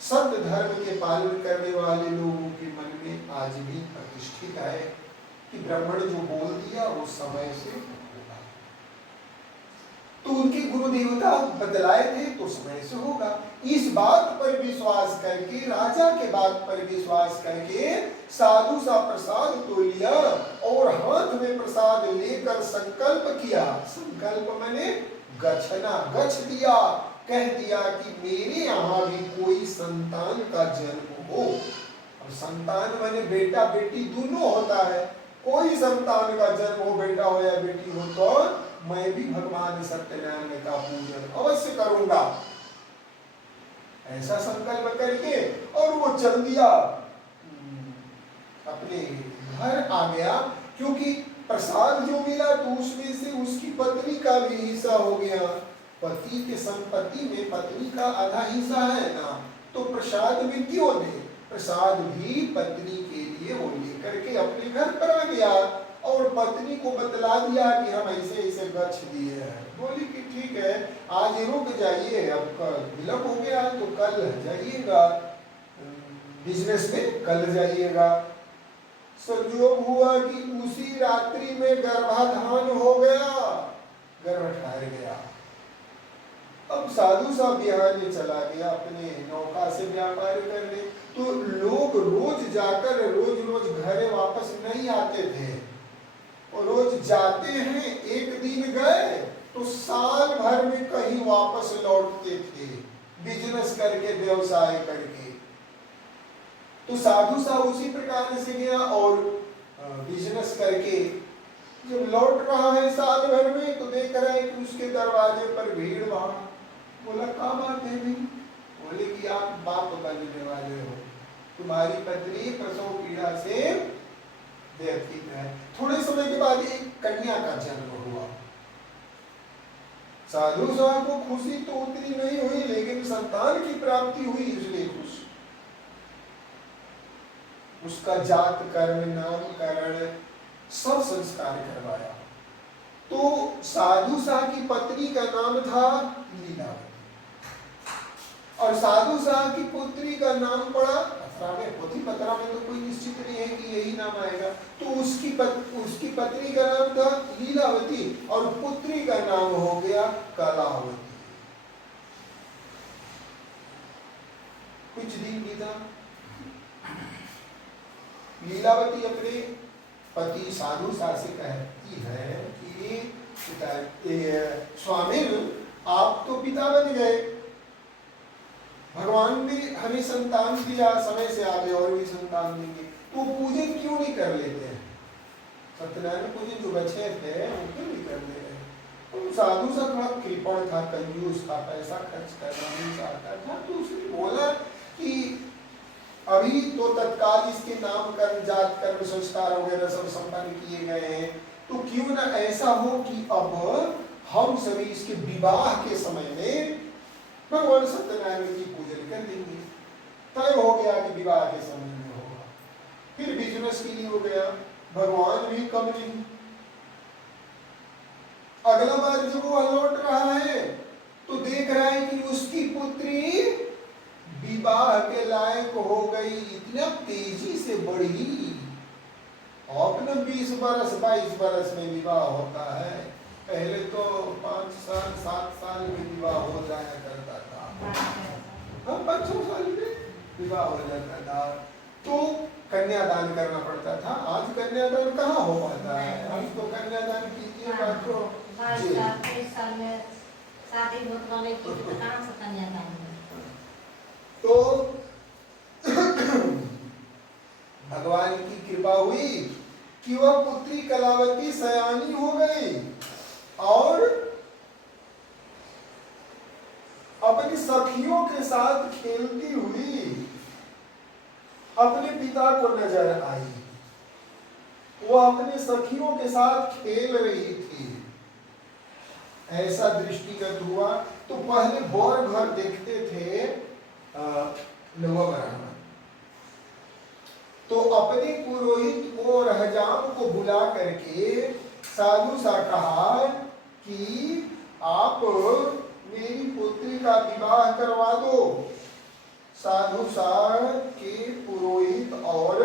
सत्य धर्म के पालन करने वाले लोगों के मन में आज भी प्रतिष्ठित है कि ब्राह्मण जो बोल दिया वो समय से होगा। तो उनके गुरु देवता बतलाए थे तो समय से होगा। इस बात पर विश्वास करके, राजा के बात पर विश्वास करके साधु सा प्रसाद तो लिया और हाथ में प्रसाद लेकर संकल्प किया। संकल्प मैंने गछना, गछ दिया, कह दिया कि मेरे यहाँ भी कोई संतान का जन्म हो। अब संतान मैंने बेटा बेटी दोनों होता है, कोई संतान का जन्म हो, बेटा हो या बेटी हो, तो मैं भी भगवान सत्यनारायण का पूजन अवश्य करूंगा। ऐसा संकल्प करके और वो चल दिया, अपने घर आ गया। क्योंकि प्रसाद जो मिला तो उसमें से उसकी पत्नी का भी हिस्सा हो गया। पति के संपत्ति में पत्नी का आधा हिस्सा है ना, तो प्रसाद में क्यों नहीं, प्रसाद भी पत्नी के लिए वो लेकर के अपने घर पर आ गया और पत्नी को बतला दिया कि हम ऐसे ऐसे गछ दिए हैं। बोली कि ठीक है, आज रुक जाइए, अब कल विलंब हो गया तो कल जाइएगा बिजनेस में, कल जाइएगा। संयोग हुआ कि उसी रात्रि में गर्भाधान हो गया, गर्भ ठहर गया। अब साधु साहब बिहार चला गया अपने नौका से व्यापार करने। तो लोग रोज जाकर रोज घरे वापस नहीं आते थे, और रोज जाते हैं, एक दिन गए तो साल भर में कहीं वापस लौटते थे, बिजनेस करके, व्यवसाय करके। तो साधु साहब उसी प्रकार से गया और बिजनेस करके जब लौट रहा है साल भर में तो देख रहा है कि उसके दरवाजे पर भीड़ भाड़। बोला क्या बात है भाई? बोले कि आप बाप बनने वाले हो, तुम्हारी पत्नी प्रसव पीड़ा से व्यथित है। थोड़े समय के बाद एक कन्या का जन्म हुआ। साधु साहब को खुशी तो उतनी नहीं हुई, लेकिन संतान की प्राप्ति हुई इसलिए खुश। उसका जात कर्म, नामकरण सब संस्कार करवाया। तो साधु साहब की पत्नी का नाम था लीलावती और साधु साहब की पुत्री का नाम पड़ा पोथी पत्रा में, तो कोई निश्चित नहीं है कि यही नाम आएगा। तो उसकी पत्नी का नाम था लीलावती और पुत्री का नाम हो गया कलावती। कुछ दिन बीता, लीलावती अपने पति साधु साहब से कहती है कि स्वामी आप तो पिता बन गए, भगवान ने हमें संतान दिया, समय से आगे और भी संतान देंगे, तो पूजन क्यों नहीं कर लेते हैं? सत्यनारायण पूजन जो बचे थे वो क्यों नहीं करने रहे? तो साधु सा थोड़ा कृपण था, कंजूस था, पैसा खर्च करना नहीं चाहता था, तो उसने बोला कि अभी तो तत्काल इसके नामकरण, जात कर्म संस्कार वगैरह सब संपन्न किए गए हैं, तो क्यों ना ऐसा हो कि अब हम सभी इसके विवाह के समय में भगवान सत्यनारायण की पूजन कर देंगे। तय हो गया कि विवाह के समय में होगा। फिर बिजनेस के लिए हो गया, भगवान भी कम नहीं। अगला बार जब वो लौट रहा है तो देख रहा है कि उसकी पुत्री विवाह के लायक हो गई, इतना तेजी से बढ़ी। अपने 20 बरस 22 बरस में विवाह होता है, पहले तो 5 साल 7 साल में विवाह हो जाया करता था। हम 5 साल में विवाह हो जाता था, तो कन्यादान करना पड़ता था। आज कन्यादान कहाँ हो पाता है? आज तो कन्यादान कीजिएगा तो 22 साल में शादी होत वाले की तो कहाँ से कन्यादान? तो भगवान की कृपा हुई कि वह पुत्री कलावती सयानी हो गई और अपनी सखियों के साथ खेलती हुई अपने पिता को नजर आई। वो अपने सखियों के साथ खेल रही थी, ऐसा दृष्टिगत हुआ। तो पहले बर घर देखते थे नवा ब्राह्मण, तो अपने पुरोहित को रहजाम को बुला करके साधु सा कहा कि आप मेरी पुत्री का विवाह करवा दो। साधु सा के पुरोहित और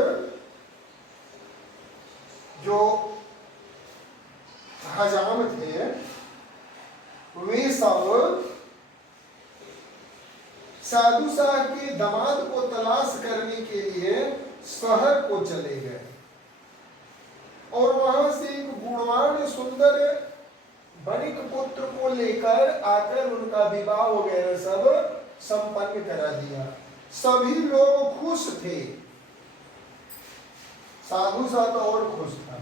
जो हजाम थे वे सब साधु सा के दामाद को तलाश करने के लिए शहर को चले गए और वहां से एक गुणवान सुंदर बनिक पुत्र को लेकर आकर उनका विवाह वगैरह सब संपन्न करा दिया। सभी लोग खुश थे, साधु सा तो और खुश था,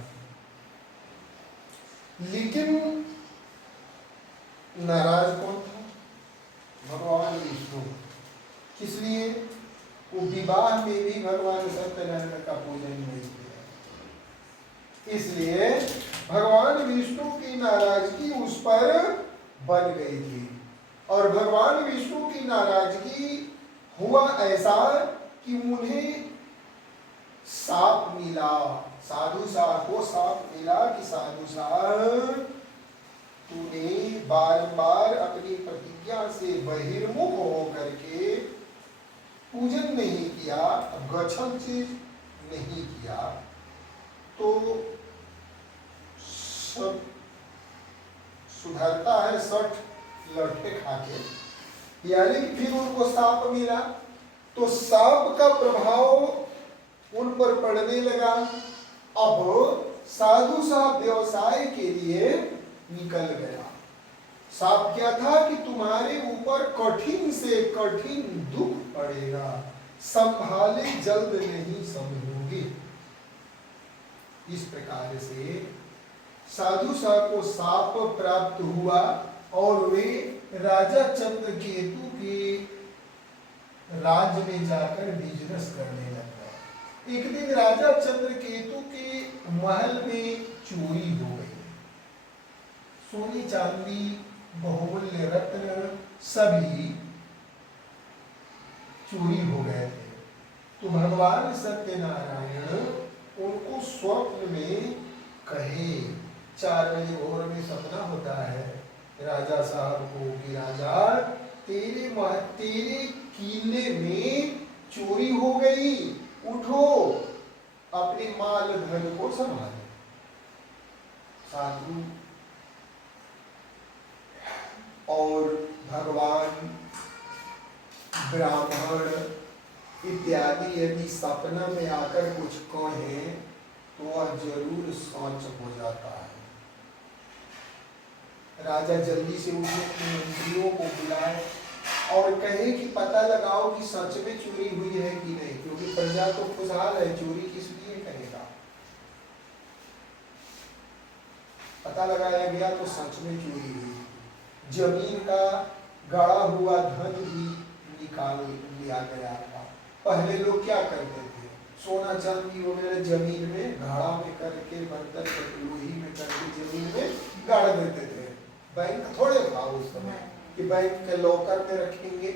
लेकिन नाराज कौन था? भगवान विष्णु। किस लिए? वो विवाह में भी भगवान सत्यनारायण का पूजन नहीं किया, इसलिए भगवान विष्णु की नाराजगी उस पर बन गई थी। और भगवान विष्णु की नाराजगी हुआ ऐसा कि उन्हें साप मिला, साधु सा को साप मिला कि साधु सा तूने बार-बार अपनी प्रतिज्ञा से बहिर्मुख होकर के पूजन नहीं किया, गच्छन चीज नहीं किया, तो सब सुधरता है 60 लौटे खाके। यानी कि फिर उनको सांप मिला, तो सांप का प्रभाव उन पर पड़ने लगा। अब साधु साहब व्यवसाय के लिए निकल गया। सांप क्या था कि तुम्हारे ऊपर कठिन से कठिन दुख पड़ेगा, संभाले जल्द नहीं समझोगे। इस प्रकार से साधु साहब को सांप प्राप्त हुआ और वे राजा चंद्रकेतु के राज्य में जाकर बिजनेस करने लगे। एक दिन राजा चंद्रकेतु के महल में चोरी हो गई। सोने चांदी बहुमूल्य रत्न सभी चोरी हो गए थे। तो भगवान सत्यनारायण उनको स्वप्न में कहे, 4 बजे भोर में सपना होता है राजा साहब को कि राजा तेरे किले में चोरी हो गई, उठो अपने माल धन को संभालो। साधु और भगवान, ब्राह्मण इत्यादि यदि सपना में आकर कुछ कहें तो वह जरूर सच हो जाता है। राजा जल्दी से उठे, अपने मंत्रियों को बुलाए और कहे कि पता लगाओ कि सच में चोरी हुई है कि नहीं, क्योंकि प्रजा तो खुशहाल है, चोरी किस लिए करेगा। पता लगाया गया तो सच में चोरी हुई। जमीन का गड़ा हुआ धन भी निकाल लिया गया था। पहले लोग क्या करते थे, सोना चांदी वगैरह जमीन में घड़ा में करके, बर्तन लोही में करके जमीन में गाड़ देते थे। बैंक थोड़े था उस समय कि बैंक के लॉकर में रखेंगे।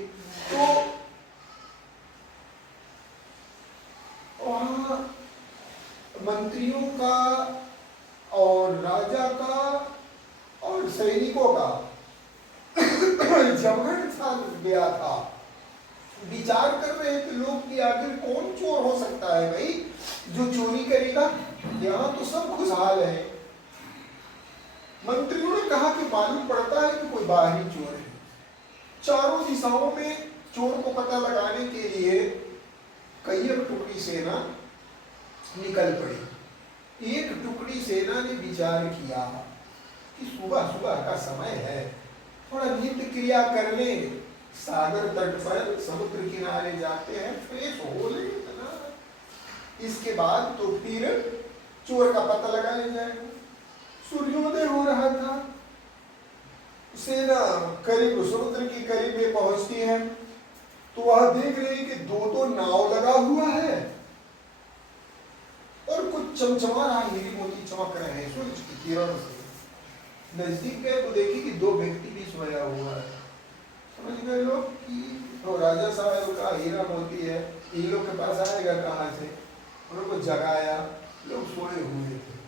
तो वहाँ मंत्रियों का और राजा का और सैनिकों का झगड़ सा गया था। विचार कर रहे थे लोग कि आखिर कौन चोर हो सकता है भाई जो चोरी करेगा। यहाँ तो सब खुशहाल है। मंत्रियों ने कहा कि मालूम पड़ता है कि कोई बाहरी चोर है। चारों दिशाओं में चोर को पता लगाने के लिए कईयक टुकड़ी सेना निकल पड़ी। एक टुकड़ी सेना ने विचार किया कि सुबह सुबह का समय है, थोड़ा नित्य क्रिया कर ले, सागर तट पर समुद्र किनारे जाते हैं, फ्रेश हो ले इतना, इसके बाद तो फिर चोर का पता लगाया जाएगा। सूर्योदय हो रहा था। सेना करीब समुद्र की करीब में पहुंचती है तो वह देख रही कि दो नाव लगा हुआ है और कुछ चमचमा रहा, हीरे मोती चमक रहे हैं सूरज की किरण से। नजदीक गए तो देखी कि दो व्यक्ति भी सोया हुआ है। समझ गए लोग कि तो राजा साहब का हीरा मोती है, इन लोग के पास आएगा कहाँ से। उनको जगाया, लोग सोए हुए थे।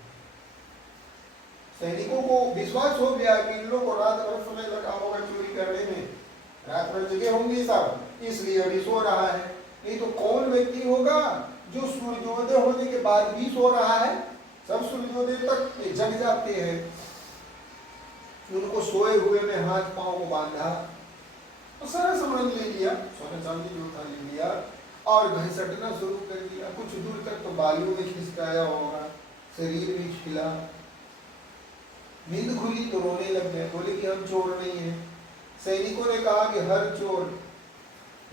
सैनिकों को विश्वास हो गया कि इन लोग को रात भर समय लगा होगा चोरी करने में, रात भर जगे होंगे सब, इसलिए अभी सो रहा है। नहीं तो कौन व्यक्ति होगा जो सूर्योदय होने के बाद भी सो रहा है। सब सूर्योदय तक जग जाते हैं। उनको सोए हुए में हाथ पांव को बांधा और सारा सामान ले लिया, सोना चांदी जो था ले लिया और घसटना शुरू कर दिया। कुछ दूर तक तो बालू में खिसकाया होगा, शरीर भी खिला। नींद खुली तो रोने लग गए, बोले कि हम चोर नहीं हैं। सैनिकों ने कहा कि हर चोर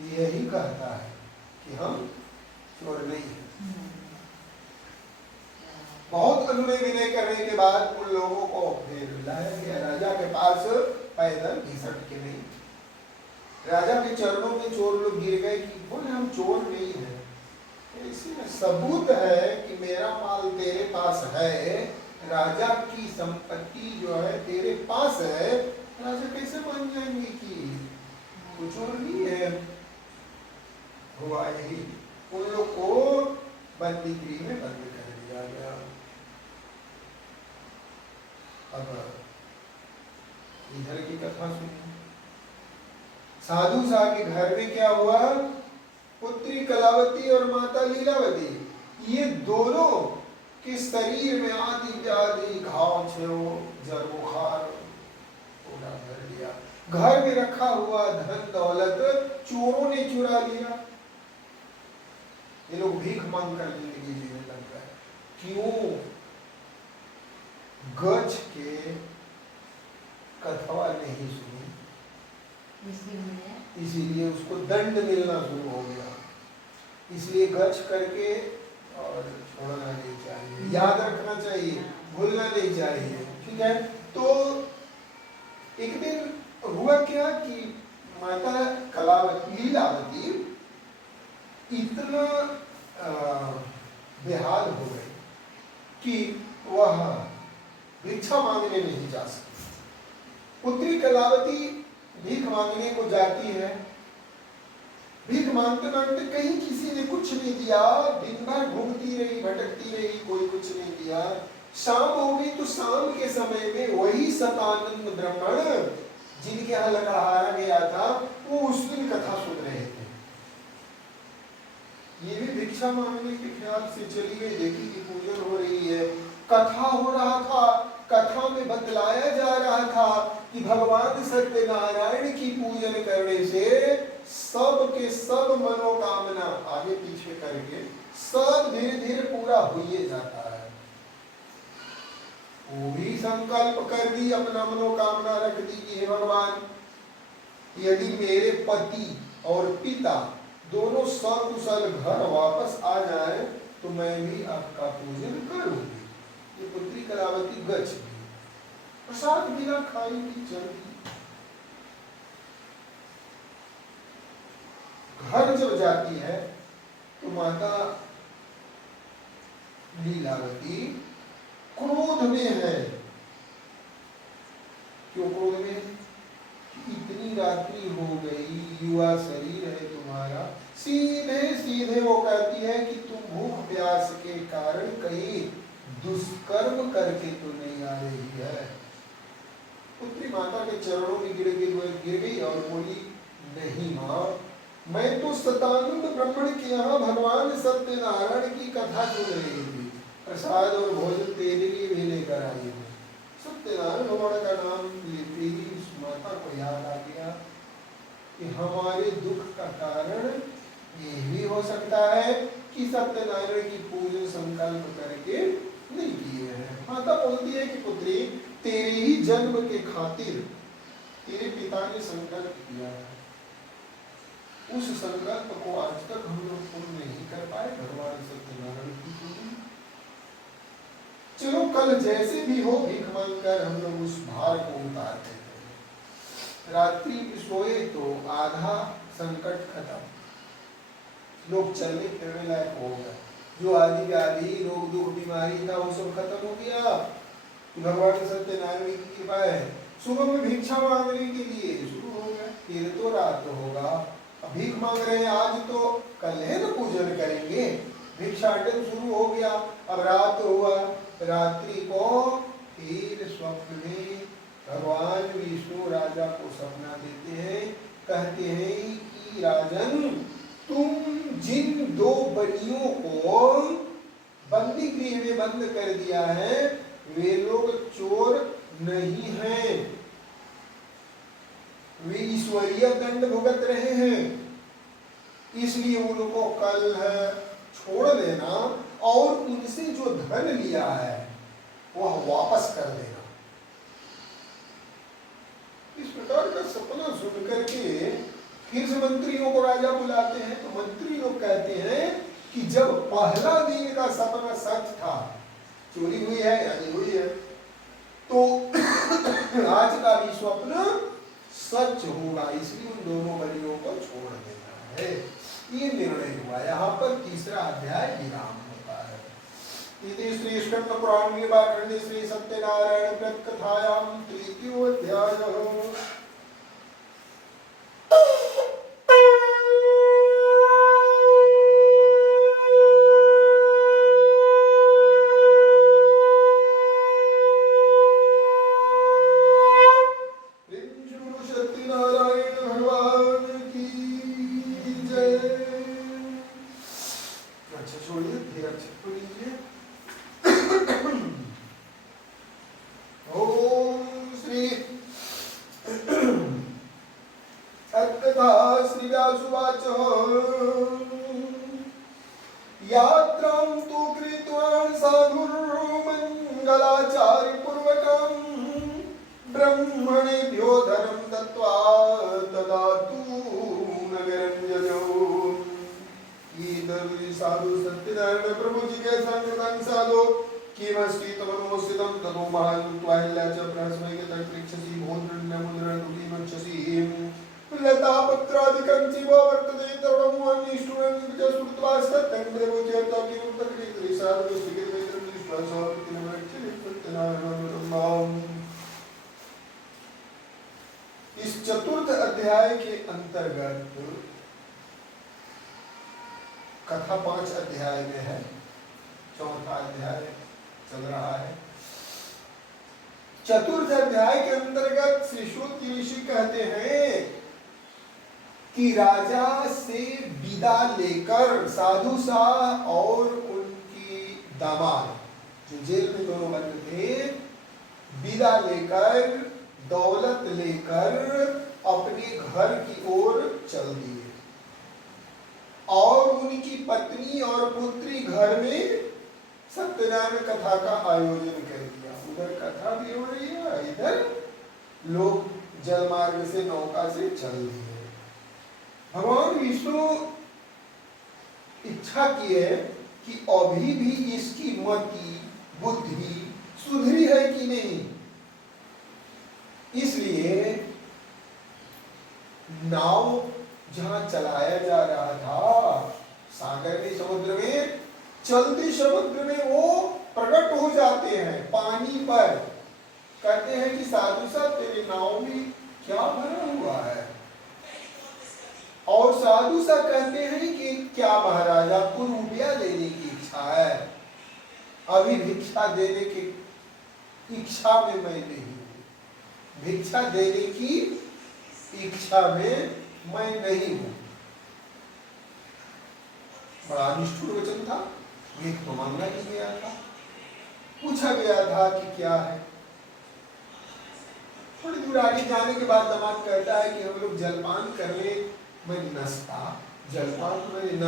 यही कहता है कि हम चोर नहीं हैं। बहुत अनुनय विनय करने के बाद उन लोगों को फिर लाया गया राजा के पास, पैदल घिसट के नहीं। राजा के चरणों में चोर लोग गिर गए कि बोले हम चोर नहीं हैं, इसमें सबूत है कि मेरा माल तेरे पास है, राजा की संपत्ति जो है तेरे पास है। राजा कैसे मान जाएंगे कि वो चोर नहीं है। हुआ यही, उन लोग को बंदी गृह में बंद कर दिया गया। अब इधर की कथा सुनिए। साधु शाह के घर में क्या हुआ, पुत्री कलावती और माता लीलावती ये दोनों के शरीर में आदि व्याधि, घाव, जर, बुखार पूरा भर दिया। घर में रखा हुआ धन दौलत चोरों ने चुरा लिया। ये लोग भीख मांग कर जिंदगी जीने लग गए। क्यों? गच्छ के कथवा नहीं सुनी, इसीलिए उसको दंड मिलना शुरू हो गया। इसलिए गच्छ करके और छोड़ना नहीं चाहिए, याद रखना चाहिए, भूलना नहीं चाहिए। ठीक है। तो एक दिन हुआ क्या कि माता कलावती लीलावती इतना बेहाल हो गई कि वह भिक्षा मांगने नहीं जा सकती। पुत्री कलावती भीख मांगने को जाती है। भीख मांगते मांगते कहीं किसी ने कुछ नहीं दिया, दिन भर घूमती रही, भटकती रही, कोई कुछ नहीं दिया। शाम हो गई तो शाम के समय में वही सतानंद ब्राह्मण जिनके यहाँ लकड़हारा गया था वो उस दिन कथा सुन रहे थे। ये भी भिक्षा मांगने के ख्याल से चली गई, देखी कि पूजन हो रही है, कथा हो रहा था। कथा में बतलाया जा रहा था कि भगवान सत्यनारायण की पूजन करने से सब के सब मनोकामना आगे पीछे करके सब धीरे धीरे पूरा होइए जाता है। वो भी संकल्प कर दी, अपना मनोकामना रख दी कि हे भगवान, यदि मेरे पति और पिता दोनों सकुशल घर वापस आ जाए तो मैं भी आपका पूजन करूंगी। ये पुत्री कलावती गच्छ प्रसाद बिना खाएगी चलती। घर जब जाती है तो माता लीलावती क्रोध में है। क्यों क्रोध में है? इतनी रात्रि हो गई, युवा शरीर है तुम्हारा। सीधे सीधे वो कहती है कि तुम भूख प्यास के कारण कहीं दुष्कर्म करके तो नहीं आ रही है। पुत्री माता के चरणों में गिर गई और बोली, नहीं माँ, मैं तो सतानंद ब्राह्मण के यहाँ भगवान सत्यनारायण की कथा सुन रही थी, प्रसाद और भोजन तेरे लिए भी लेकर आई हूँ। सत्यनारायण भगवान का नाम लेते ही उस माता को याद आ गया कि हमारे दुख का कारण ये भी हो सकता है कि सत्यनारायण की पूजन संकल्प करके नहीं किए हैं। माता बोलती है कि पुत्री, तेरे ही जन्म के खातिर तेरे पिता ने संकल्प किया है, उस संकल्प को आज तक हम लोग पूर्ण नहीं कर पाए भगवान सत्यनारायण की पूजन। चलो कल जैसे भी हो भीख मांगकर हम लोग उस भार को उतार देते हैं। रात्रि में सोए तो आधा संकट खत्म, लोग चलने फिरने लायक हो गए। जो आदि व्याधि रोग दुख बीमारी था वो सब खत्म हो गया। भगवान सत्यनारायण की कृपा है। सुबह में भिक्षा मांगने के लिए शुरू हो गए, फिर तो रात होगा। अब भीख मांग रहे हैं, आज तो कल है ना पूजन करेंगे, भिक्षाटन शुरू हो गया। अब रात हुआ, रात्रि को फिर स्वप्न में भगवान विष्णु राजा को सपना देते हैं, कहते हैं कि राजन, तुम जिन दो बलियों को बंदी गृह में बंद कर दिया है वे लोग चोर नहीं हैं, वे ईश्वरीय दंड भुगत रहे हैं, इसलिए उनको कल छोड़ देना और उनसे जो धन लिया है वह वापस कर देना। इस प्रकार का सपना सुन करके फिर से मंत्रियों को राजा बुलाते हैं। तो मंत्री लोग कहते हैं कि जब पहला दिन का सपना सच था, चोरी हुई है या नहीं हुई है, तो आज का भी स्वप्न सच होगा, इसलिए उन दोनों बलियों को छोड़ देना है। ये निर्णय हुआ। यहाँ पर तीसरा अध्याय विराम होता है। इति श्री विष्णु पुराण में खंडे श्री सत्यनारायण व्रत कथायां तृतीयो अध्याय। इस चतुर्थ अध्याय के अंतर्गत कथा 5 अध्याय में है, चौथा अध्याय चल रहा है। चतुर्थ अध्याय के अंतर्गत श्री शुद्ध ऋषि कहते हैं कि राजा से विदा लेकर साधु शाह और उनकी दामाद जो जेल में दोनों बंद थे, विदा लेकर दौलत लेकर अपने घर की ओर चल दिए और उनकी पत्नी और पुत्री घर में सत्यनारायण कथा का आयोजन कर दिया। उधर कथा भी हो रही है, इधर लोग जलमार्ग से नौका से चल दिए। भगवान विष्णु इच्छा की है कि अभी भी इसकी मति बुद्धि सुधरी है कि नहीं। नाव जहां चलाया जा रहा था सागर में, समुद्र में, चलते समुद्र में वो प्रकट हो जाते हैं पानी पर। कहते हैं कि साधु साहब तेरे नाव में क्या भरा हुआ है? और साधु साहब कहते हैं कि क्या महाराज आपको रुपया लेने की इच्छा है? अभी भिक्षा देने की इच्छा में मैं नहीं हूं, भिक्षा देने की इच्छा में मैं नहीं हूं। बड़ा निष्ठुर वचन था। भीख तो मांगा ही गया था, पूछा गया था कि क्या है। थोड़ी दूर आगे जाने के बाद दामाद कहता है कि हम लोग जलपान कर ले। मैं नाश्ता, जलपान में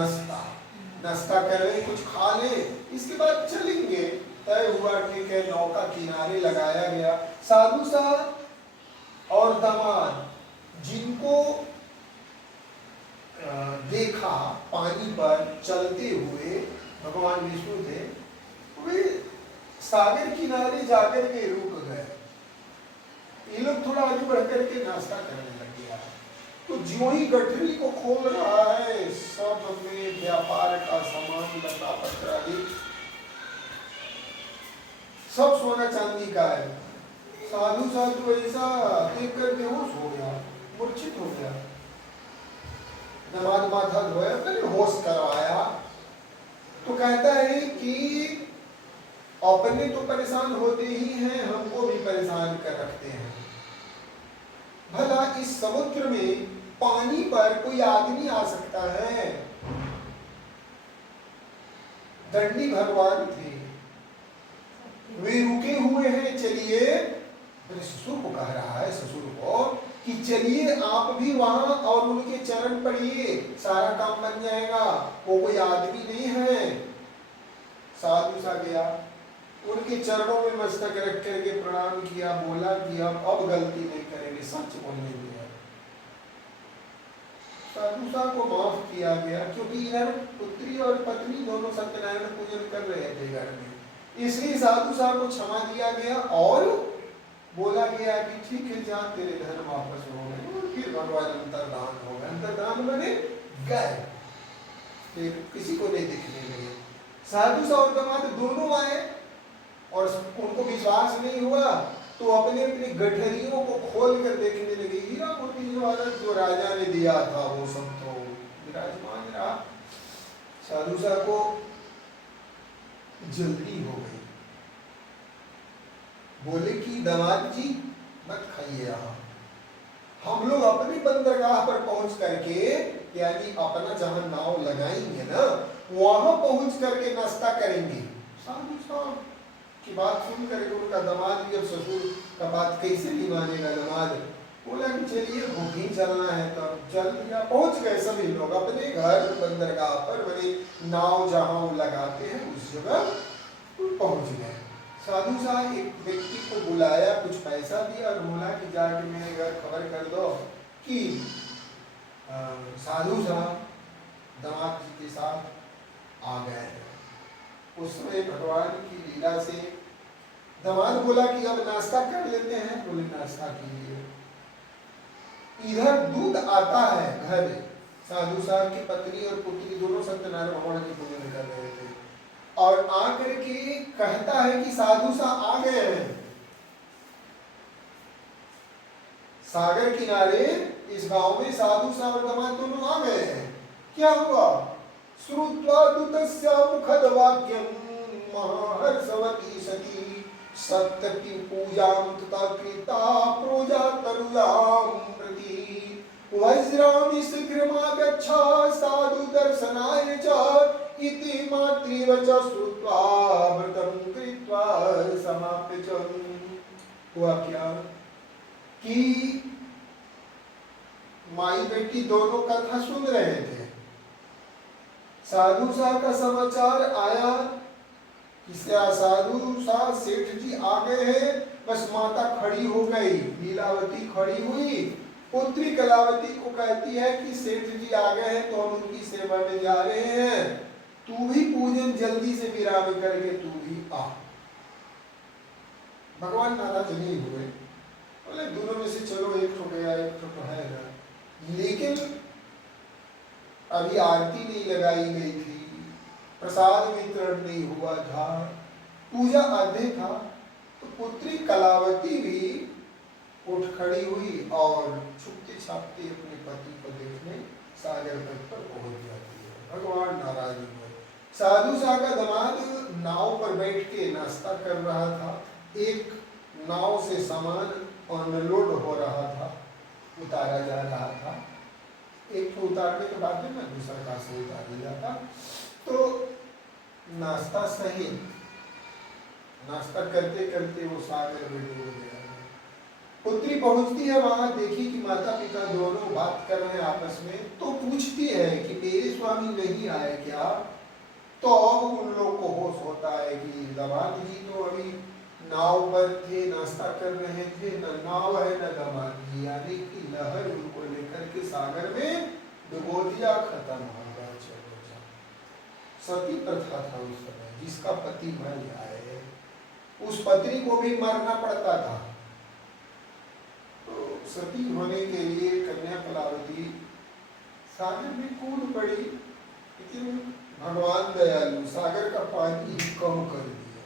नाश्ता कर ले, कुछ खा ले, इसके बाद चलेंगे। तय हुआ, ठीक है। नौका किनारे लगाया गया। साधु साहब और दामाद जिनको देखा पानी पर चलते हुए भगवान विष्णु थे, वे सागर किनारे जाकर के रुक गए। ये लोग थोड़ा आगे बढ़ करके नाश्ता करने लग गया। तो ज्यों ही गठरी को खोल रहा है, सब में व्यापार का सामान, लता पत्र आदि सब सोना चांदी का है। साधु साधु ऐसा देख कर बेहोश हो गया, मूर्छित हो गया। नमाज माथा धोया, फिर होश करवाया तो कहता है कि अपने तो परेशान होते ही हैं, हमको भी परेशान कर रखते हैं। भला इस समुद्र में पानी पर कोई आदमी आ सकता है? दंडी भगवान थे, वे रुके हुए हैं। चलिए, ससुर को कह रहा है, ससुर को कि चलिए आप भी वहां और उनके चरण पड़िए, सारा काम बन जाएगा। वो कोई आदमी नहीं है। साधु सा गया, उनके चरणों में मस्तक रख करके प्रणाम किया, बोला कि अब गलती नहीं करेंगे, सच बोलने दिया। साधु सा को माफ किया गया, क्योंकि इधर पुत्री और पत्नी दोनों सत्यनारायण पूजन कर रहे थे घर में, इसलिए साधु साहब को क्षमा दिया गया और बोला गया कि ठीक है, जा तेरे धन वापस हो गए। और फिर भगवान अंतर्धान हो गए। अंतर्धान बने गए, फिर किसी को नहीं दिखने लगे। साधु साहब और दामाद दोनों आए और उनको विश्वास नहीं हुआ तो अपने अपनी गठरियों को खोल कर देखने लगे। हीरा मोती जो राजा ने दिया था वो सब तो विराजमान रहा। साधु साहब को जल्दी हो गई, बोले कि दामाद जी मत खाइए, यहाँ हम लोग अपनी बंदरगाह पर पहुंच करके, यानी अपना जहां नाव लगाएंगे ना, वहां पहुंच करके नाश्ता करेंगे। साधु साहब की बात सुन करके उनका दामाद भी, अब ससुर का बात कैसे नहीं मानेगा दामाद, बोला कि चलिए भूख ही चलना है। तब चल दिया, पहुंच गए सभी लोग अपने घर बंदरगाह पर, बड़े नाव जहां लगाते हैं उस जगह पहुंच गए। साधु साहब एक व्यक्ति को बुलाया, कुछ पैसा दिया और बोला कि जाके मेरे घर खबर कर दो कि साधु साहब दामाद जी के साथ आ गए हैं। उस समय भगवान की लीला से दामाद बोला कि अब नाश्ता कर लेते हैं। बोले नाश्ता कीजिए। इधर दूध आता है घर, साधु साहब की पत्नी और पुत्री दोनों सत्यनारायण भगवान की पूजन कर रहे थे, और आकर के कहता है कि साधु साहब आ गए हैं। सागर किनारे इस गांव में साधु साहब और दामाद दोनों आ गए हैं। क्या हुआ? श्रुत्वा दूतस्य मुखद वाक्यं महाहर्षवती सती सत्यपि पूजां तथा कृता प्रोजा तरुलां प्रति वज्रामि शीघ्रमागच्छ साधु दर्शनाय च इति मातृवच श्रुत्वा व्रतं कृत्वा समाप्य च। हुआ क्या कि माई बेटी दोनों कथा सुन रहे थे। साधु साहब का समाचार आया कि साधु साहब सेठ जी आ गए हैं। बस माता खड़ी हो गई, लीलावती खड़ी हुई, पुत्री कलावती को कहती है कि सेठ जी आ गए हैं तो हम उनकी सेवा में जा रहे हैं, तू भी पूजन जल्दी से विराम करके तू भी आ। भगवान नाराज नहीं हुए, बोले दोनों में से चलो एक तो गया, एक तो है ना, लेकिन अभी आरती नहीं लगाई गई थी, प्रसाद वितरण नहीं हुआ था, पूजा आधे था, तो पुत्री कलावती भी उठ खड़ी हुई और छुपते छापते अपने पति को देखने सागर तट पर पहुंच जाती है। भगवान नारायण हुए। साधु सा का दामाद नाव पर बैठ के नाश्ता कर रहा था। एक नाव से सामान अनलोड हो रहा था, उतारा जा रहा था। एक को उतारने के बाद में दूसरा का से उतारा जाता। तो नाश्ता सहित नाश्ता करते करते वो सागर में डूब गया। पुत्री पहुंचती है वहां, देखी कि माता पिता दोनों बात कर रहे हैं आपस में, तो पूछती है कि मेरे स्वामी नहीं आए क्या? तो अब उन लोग को होश होता है कि दामाद जी तो अभी नाव पर थे, नाश्ता कर रहे थे, न नाव है न दामाद जी, यानी कि लहर उनको लेकर के सागर में डुबो दिया, खत्म हो गया। चलो जाओ। सती प्रथा था उस समय, जिसका पति मर जाए उस पत्नी को भी मरना पड़ता था। तो सती होने के लिए कन्या कलावती सागर में कूद पड़ी, लेकिन भगवान दयालु, सागर का पानी कम कर दिया।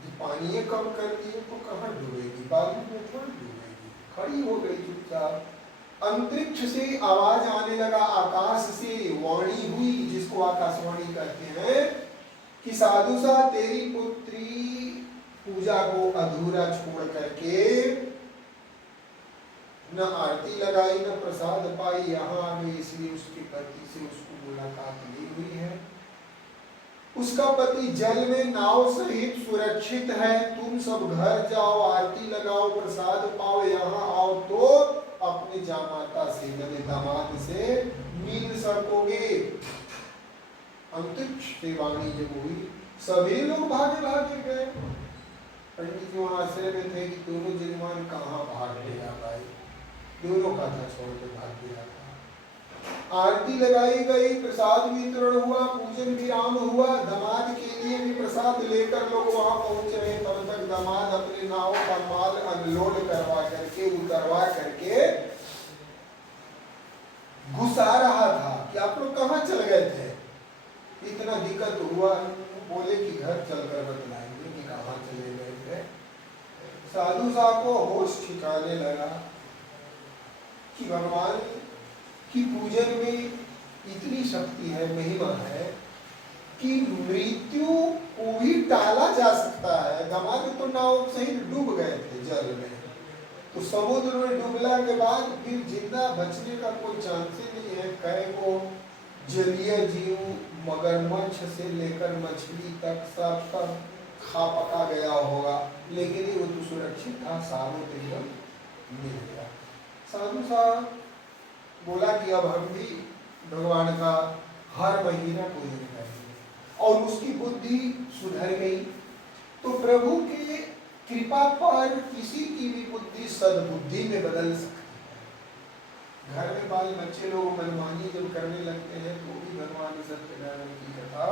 जब पानी कम कर दिए तो कहाँ डूबेगी, बालू में थोड़ी डूबेगी, खड़ी हो गई चुपचाप। अंतरिक्ष से आवाज आने लगा, आकाश से वाणी हुई, जिसको आकाशवाणी कहते हैं, कि साधु सा तेरी पुत्री पूजा को अधूरा छोड़ करके न आरती लगाई न प्रसाद पाई, यहाँ आ गई, इसलिए उसके पति से उसको मुलाकात नहीं हुई है। उसका पति जल में नाव सहित सुरक्षित है, तुम सब घर जाओ, आरती लगाओ, प्रसाद पाओ, यहाँ आओ तो अपने जामाता से यानी दामाद से मिल सकोगे। अंतरिक्ष से वाणी जब हुई, सभी लोग भागे भागे गए। पंडित जी वहां आश्रय में थे कि दोनों जजमान कहाँ भाग गया भाई, दोनों का था छोड़ के भाग गया था। आरती लगाई गई, प्रसाद वितरण हुआ, पूजन विराम हुआ, दामाद के लिए भी प्रसाद लेकर लोग वहां पहुंच रहे। तब तक दामाद अपने नाव का माल अनलोड करवा करके, उतरवा करके घुसा रहा था कि आप लोग कहाँ चल गए थे, इतना दिक्कत हुआ। बोले कि घर चलकर बतलाएंगे कि कहाँ चले गए थे। साधु साहब को होश ठिकाने लगा कि भगवान की पूजन में इतनी शक्ति है, महिमा है कि मृत्यु को भी टाला जा सकता है। दामाद तो नाव सहित डूब गए थे जल में, तो समुद्र में डूबला के बाद फिर जिंदा बचने का कोई चांस ही नहीं है। कई को जलीय जीव, मगरमच्छ से लेकर मछली तक सब खा पका गया होगा, लेकिन वो तो सुरक्षित था, साबुत एकदम मिल गया। साधु साहब बोला कि अब हम भी भगवान का हर महीना पूजन करेंगे, और उसकी बुद्धि सुधर गई। तो प्रभु के कृपा पर किसी की भी बुद्धि सद्बुद्धि में बदल सकती है। घर में बाल बच्चे लोग मनमानी जब करने लगते हैं तो भी भगवान सत्यनारायण की कथा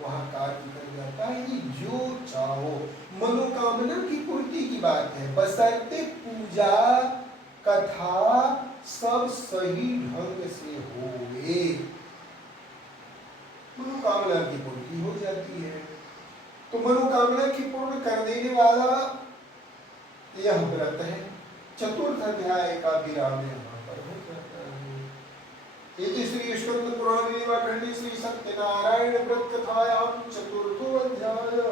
वहाँ कार्य कर जाता है। ये जो चाहो मनोकामना की पूर्ति की बात है, बशर्ते पूजा कथा सब सही ढंग से होवे, मनोकामना की पूर्ति हो जाती है। तो मनोकामना की पूर्ण कर देने वाला यह व्रत है। चतुर्थ अध्याय का विराम यहाँ पर हो जाता है। इति श्री स्कंद पुराण लीलाखंडी श्री सत्यनारायण व्रत कथायाम चतुर्थो अध्याय।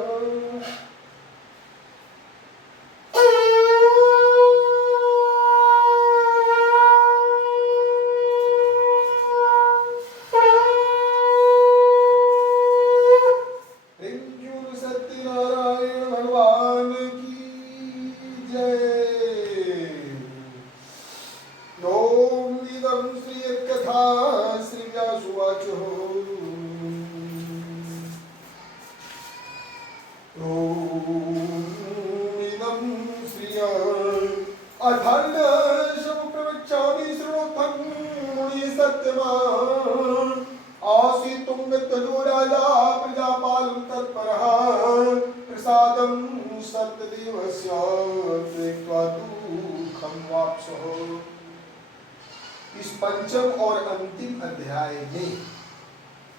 इस पंचम और अंतिम अध्याय में,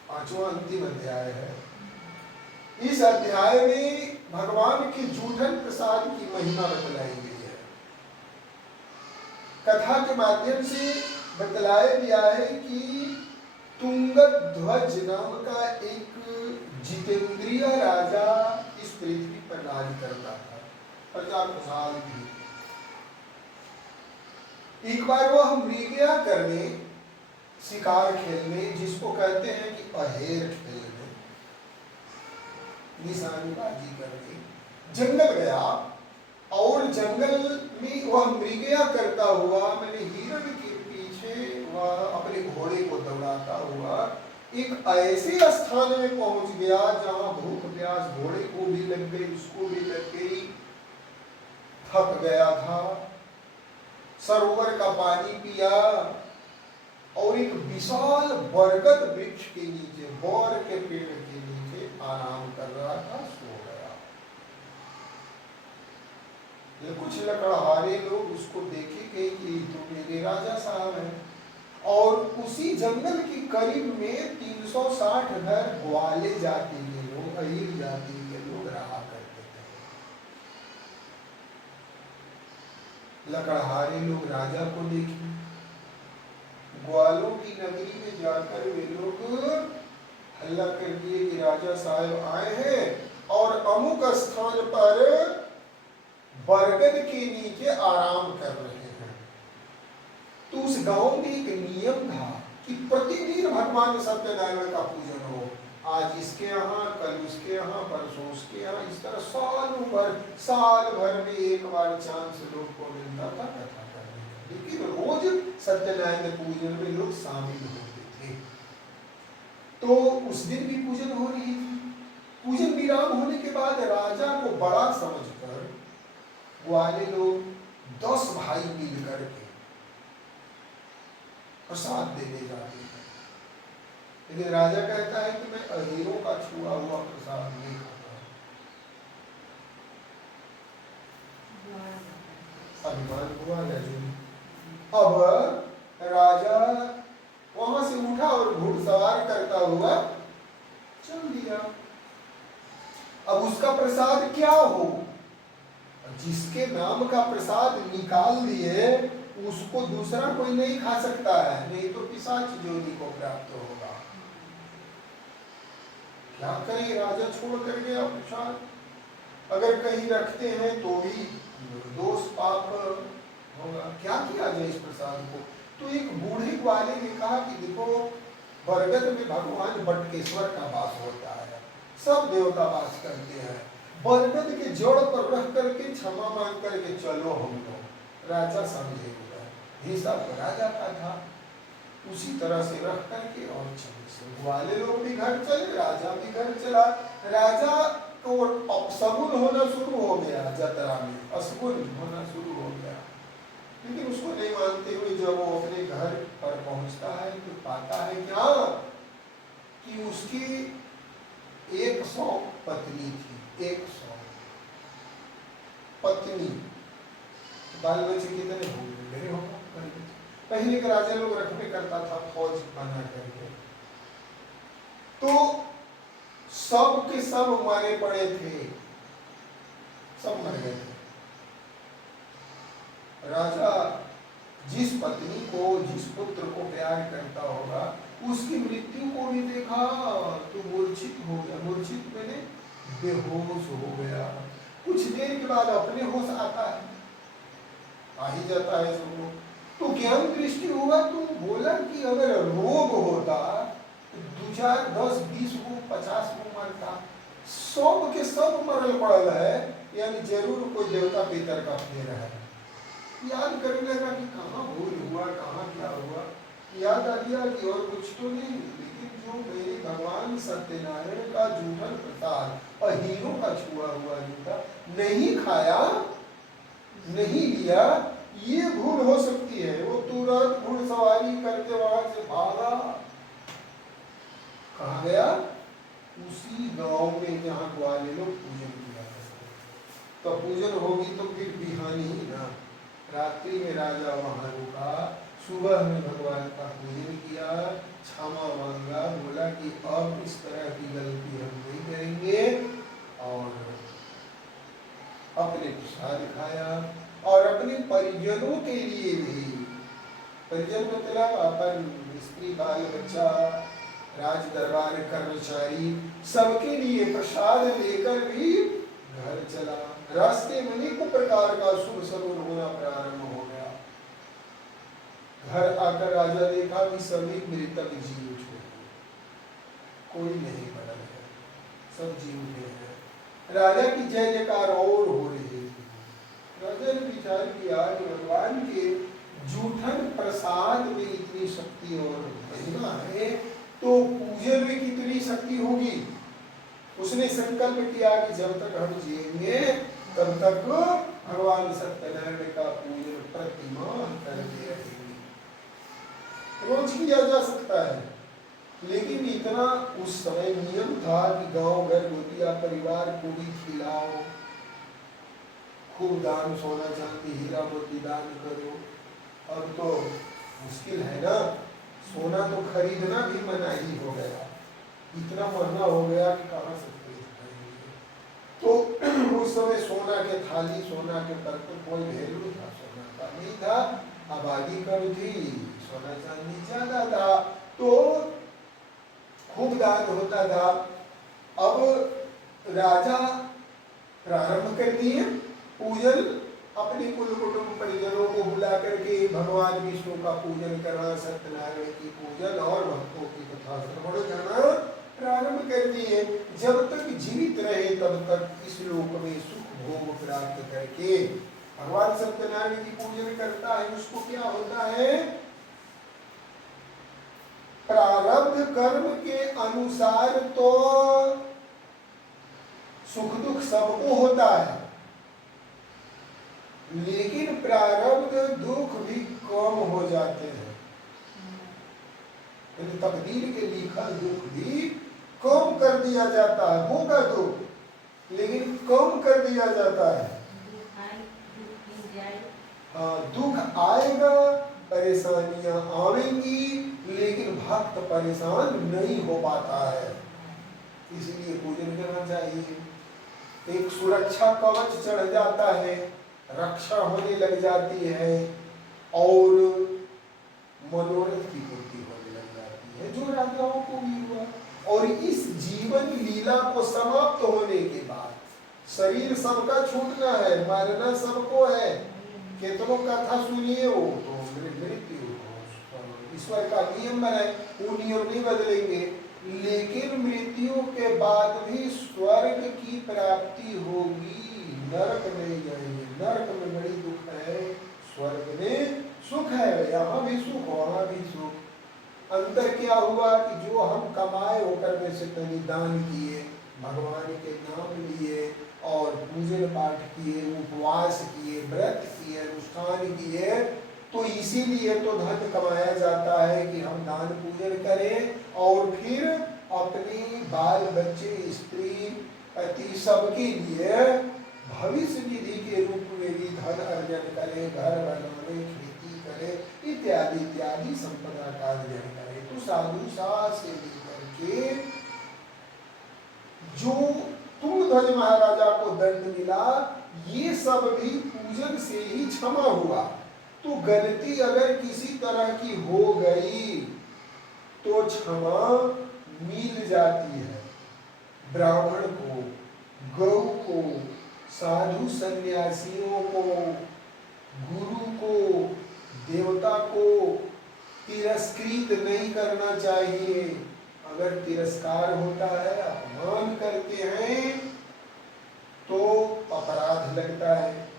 पांचवा अंतिम अध्याय है, इस अध्याय में भगवान के जूठन प्रसाद की महिमा बतलाई गई है। कथा के माध्यम से बतलाया गया है कि तुंगध्वज नाम का एक जितेंद्रिय राजा इस पृथ्वी पर राज करता था, प्रजा खुशहाल थी। एक बार वह मृगया करने, शिकार खेलने, जिसको कहते हैं कि अहेर खेलने, निशानेबाजी करने जंगल गया, और जंगल में वह मृगया करता हुआ, मैंने हिरण के पीछे वह अपने घोड़े को दौड़ाता हुआ एक ऐसे स्थान में पहुंच गया जहां भूख प्यास घोड़े को भी लग गई, उसको भी लग गई, थक गया था। सरोवर का पानी पिया और एक विशाल बरगद वृक्ष के नीचे, बौर के पेड़ के नीचे आराम कर रहा था, सो गया। कुछ लकड़हारे लोग उसको देखे गए कि तो मेरे राजा साहब हैं, और उसी जंगल के करीब में 360 घर ग्वाले जाति के लोग, अहीर जाति के लोग रहा करते थे। लकड़हारे लोग राजा को देखे, ग्वालों की नगरी में जाकर वे लोग हल्ला कर दिए कि राजा साहब आए हैं और अमुक स्थान पर बरगद के नीचे आराम कर रहे हैं। तो उस गांव में एक नियम था कि प्रतिदिन भगवान सत्यनारायण का पूजन हो, आज इसके यहाँ, कल उसके यहाँ, परसों उसके यहाँ, इस तरह साल भर में एक बार चांस लोग को मिलता था कथा करने का। लेकिन रोज सत्यनारायण पूजन में लोग शामिल होते थे। तो उस दिन भी पूजन हो रही थी। पूजन विराम होने के बाद राजा को बड़ा समझकर ग्वाले लोग 10 भाई मिल करके प्रसाद देने जाते हैं। लेकिन राजा कहता है कि मैं अहीरों का छुआ हुआ प्रसाद नहीं खाता। अभिमान हुआ अर्जुन। अब राजा वहां से उठा और घुड़सवार करता हुआ चल दिया। अब उसका प्रसाद क्या हो? जिसके नाम का प्रसाद निकाल दिए उसको दूसरा कोई नहीं खा सकता है, नहीं तो पिशाच योनि को प्राप्त होगा। क्या करें, राजा छोड़ कर गया प्रसाद। अगर कहीं रखते हैं तो भी दोष पाप होगा, क्या किया जाए इस प्रसाद को? तो एक बूढ़े ग्वाले ने कहा कि देखो, बरगद में भगवान बटकेश्वर का वास होता है, सब देवता वास करते हैं। बरगद के जड़ पर रख करके क्षमा मांग करके चलो हम लोग। राजा समझेगा, हिसाब तो राजा का था, उसी तरह से रख करके और चले से ग्वाले लोग भी घर चले, राजा भी घर चला। राजा को अपशगुन होना शुरू हो गया, जतरा में अशगुन होना शुरू हो गया। लेकिन उसको नहीं मानते हुए जब वो अपने घर पर पहुंचता है तो पाता है क्या कि उसकी 100 पत्नी थी, 100 पत्नी। बाल बच्चे कितने होंगे? होगा। पहले के राजा लोग रखने करता था फौज बना करके। तो सब के सब मारे पड़े थे, सब मर गए थे। राजा जिस पत्नी को, जिस पुत्र को प्यार करता होगा, उसकी मृत्यु को भी देखा तो मूर्छित हो गया। मूर्छित मैंने बेहोश हो गया। कुछ देर के बाद अपने होश आता है, आ ही जाता है सबको। तो ज्ञान दृष्टि हुआ तो बोला कि अगर रोग होता तो 2, 4, 10, 20 को 50 को मरता, सब के सब मरल पड़ल है, यानी जरूर कोई देवता पितर का फेर है। याद करने लगा कि कहाँ भूल हुआ, कहाँ क्या हुआ। याद आ गया कि और कुछ तो नहीं, लेकिन जो मेरे भगवान सत्यनारायण का जूठन प्रसाद, अहीरों का छुआ हुआ जूठा नहीं खाया, नहीं लिया, ये भूल हो सकती है। वो तुरंत घुड़सवारी करके वहां से भागा। कहाँ गया? उसी गांव में जहाँ ग्वाले लोग पूजन किया करते। तो पूजन होगी तो फिर बिहानी ही ना, रात्रि में राजा वहां रुका, सुबह में भगवान का पूजन किया, क्षमा मांगा, बोला कि अब इस तरह की गलती हम नहीं करेंगे, और अपने प्रसाद खाया। और अपने परिजनों के लिए भी, परिजन मतलब अपन स्त्री बाल बच्चा राज दरबार कर्मचारी सबके लिए प्रसाद लेकर भी घर चला। रास्ते में अनेकों प्रकार का शुभ सगुन होना प्रारंभ हो गया। घर आकर राजा देखा कि सभी मृतक जीव थे, कोई नहीं पड़ा है, सब जीव हैं। राजा की जय जयकार और हो रही थी। राजा ने विचार किया कि भगवान के जूठन प्रसाद में इतनी शक्ति और महिमा है, तो पूजन में कितनी शक्ति होगी। उसने संकल्प किया कि जब तक हम जिएंगे तब तक भगवान सत्यनारायण का पूजन प्रतिमाह करते रहेंगे। रोज किया जा सकता है, लेकिन इतना उस समय नियम था कि गांव घर गोतिया परिवार को भी खिलाओ, खूब दान, सोना चांदी हीरा मोती दान करो। अब तो मुश्किल है ना, सोना तो खरीदना भी मनाही हो गया, इतना महंगा हो गया कि कहाँ से खरीद पाएंगे। तो उस समय सोना के थाली, सोना के बर्तन कोई वैल्यू था, सोना का नहीं था, आबादी कम थी, सोना चांदी ज्यादा था, तो खूब दान होता था। अब राजा प्रारंभ कर दिए पूजन, अपने कुल कुटुंब परिजनों को बुला करके भगवान विष्णु का पूजन करना, सत्यनारायण की पूजन और भक्तों की कथा श्रवण करना प्रारंभ कर दिए। जब तक जीवित रहे तब तक इस लोक में सुख भोग प्राप्त करके भगवान सत्यनारायण की पूजन करता है। उसको क्या होता है, प्रारब्ध कर्म के अनुसार तो सुख दुख सबको होता है, लेकिन प्रारब्ध दुख भी कम हो जाते हैं। तकदीर के लिखल दुख भी कम कर दिया जाता है, होगा दुख लेकिन कम कर दिया जाता है। हाँ, दुख आएगा, परेशानियां आवेंगी, लेकिन भक्त परेशान नहीं हो पाता है। इसलिए पूजन करना चाहिए। एक सुरक्षा कवच चढ़ जाता है, रक्षा होने लग जाती है, और मनोरथ की पूर्ति होने लग जाती है, जो राजाओं को भी हुआ। और इस जीवन लीला को समाप्त होने के बाद शरीर सबका छूटना है, मरना सबको है। कितनों कथा सुनिए, वो तो मृत्यु ईश्वर का नियम बनाए, वो नियम नहीं बदलेंगे, लेकिन मृत्यु के बाद भी स्वर्ग की प्राप्ति होगी, नरक नहीं जाएंगे। नरक में बड़ी दुख है, स्वर्ग में सुख है, यहाँ भी सुख वहाँ भी सुख। अंतर क्या हुआ कि जो हम कमाए होकर में से कहीं दान किए, भगवान के नाम लिए और पूजन पाठ किए, उपवास किए, व्रत किए, अनुष्ठान किए, तो इसीलिए तो धन कमाया जाता है कि हम दान पूजन करें और फिर अपनी बाल बच्चे, स्त्री, पति सबके लिए भविष्य निधि के रूप में भी धन अर्जन करें, घर बनाने, खेती करें, इत्यादि इत्यादि संपदा का अर्जन करें। तो साधु साथ से लेकर के जो तुंगध्वज महाराजा को दंड मिला, ये सब भी पूजन से ही क्षमा हुआ। तो गलती अगर किसी तरह की हो गई तो क्षमा मिल जाती है। ब्राह्मण को, गौ को, साधु सन्यासियों को, गुरु को, देवता को तिरस्कृत नहीं करना चाहिए। अगर तिरस्कार होता है, अपमान करते हैं, तो अपराध लगता है।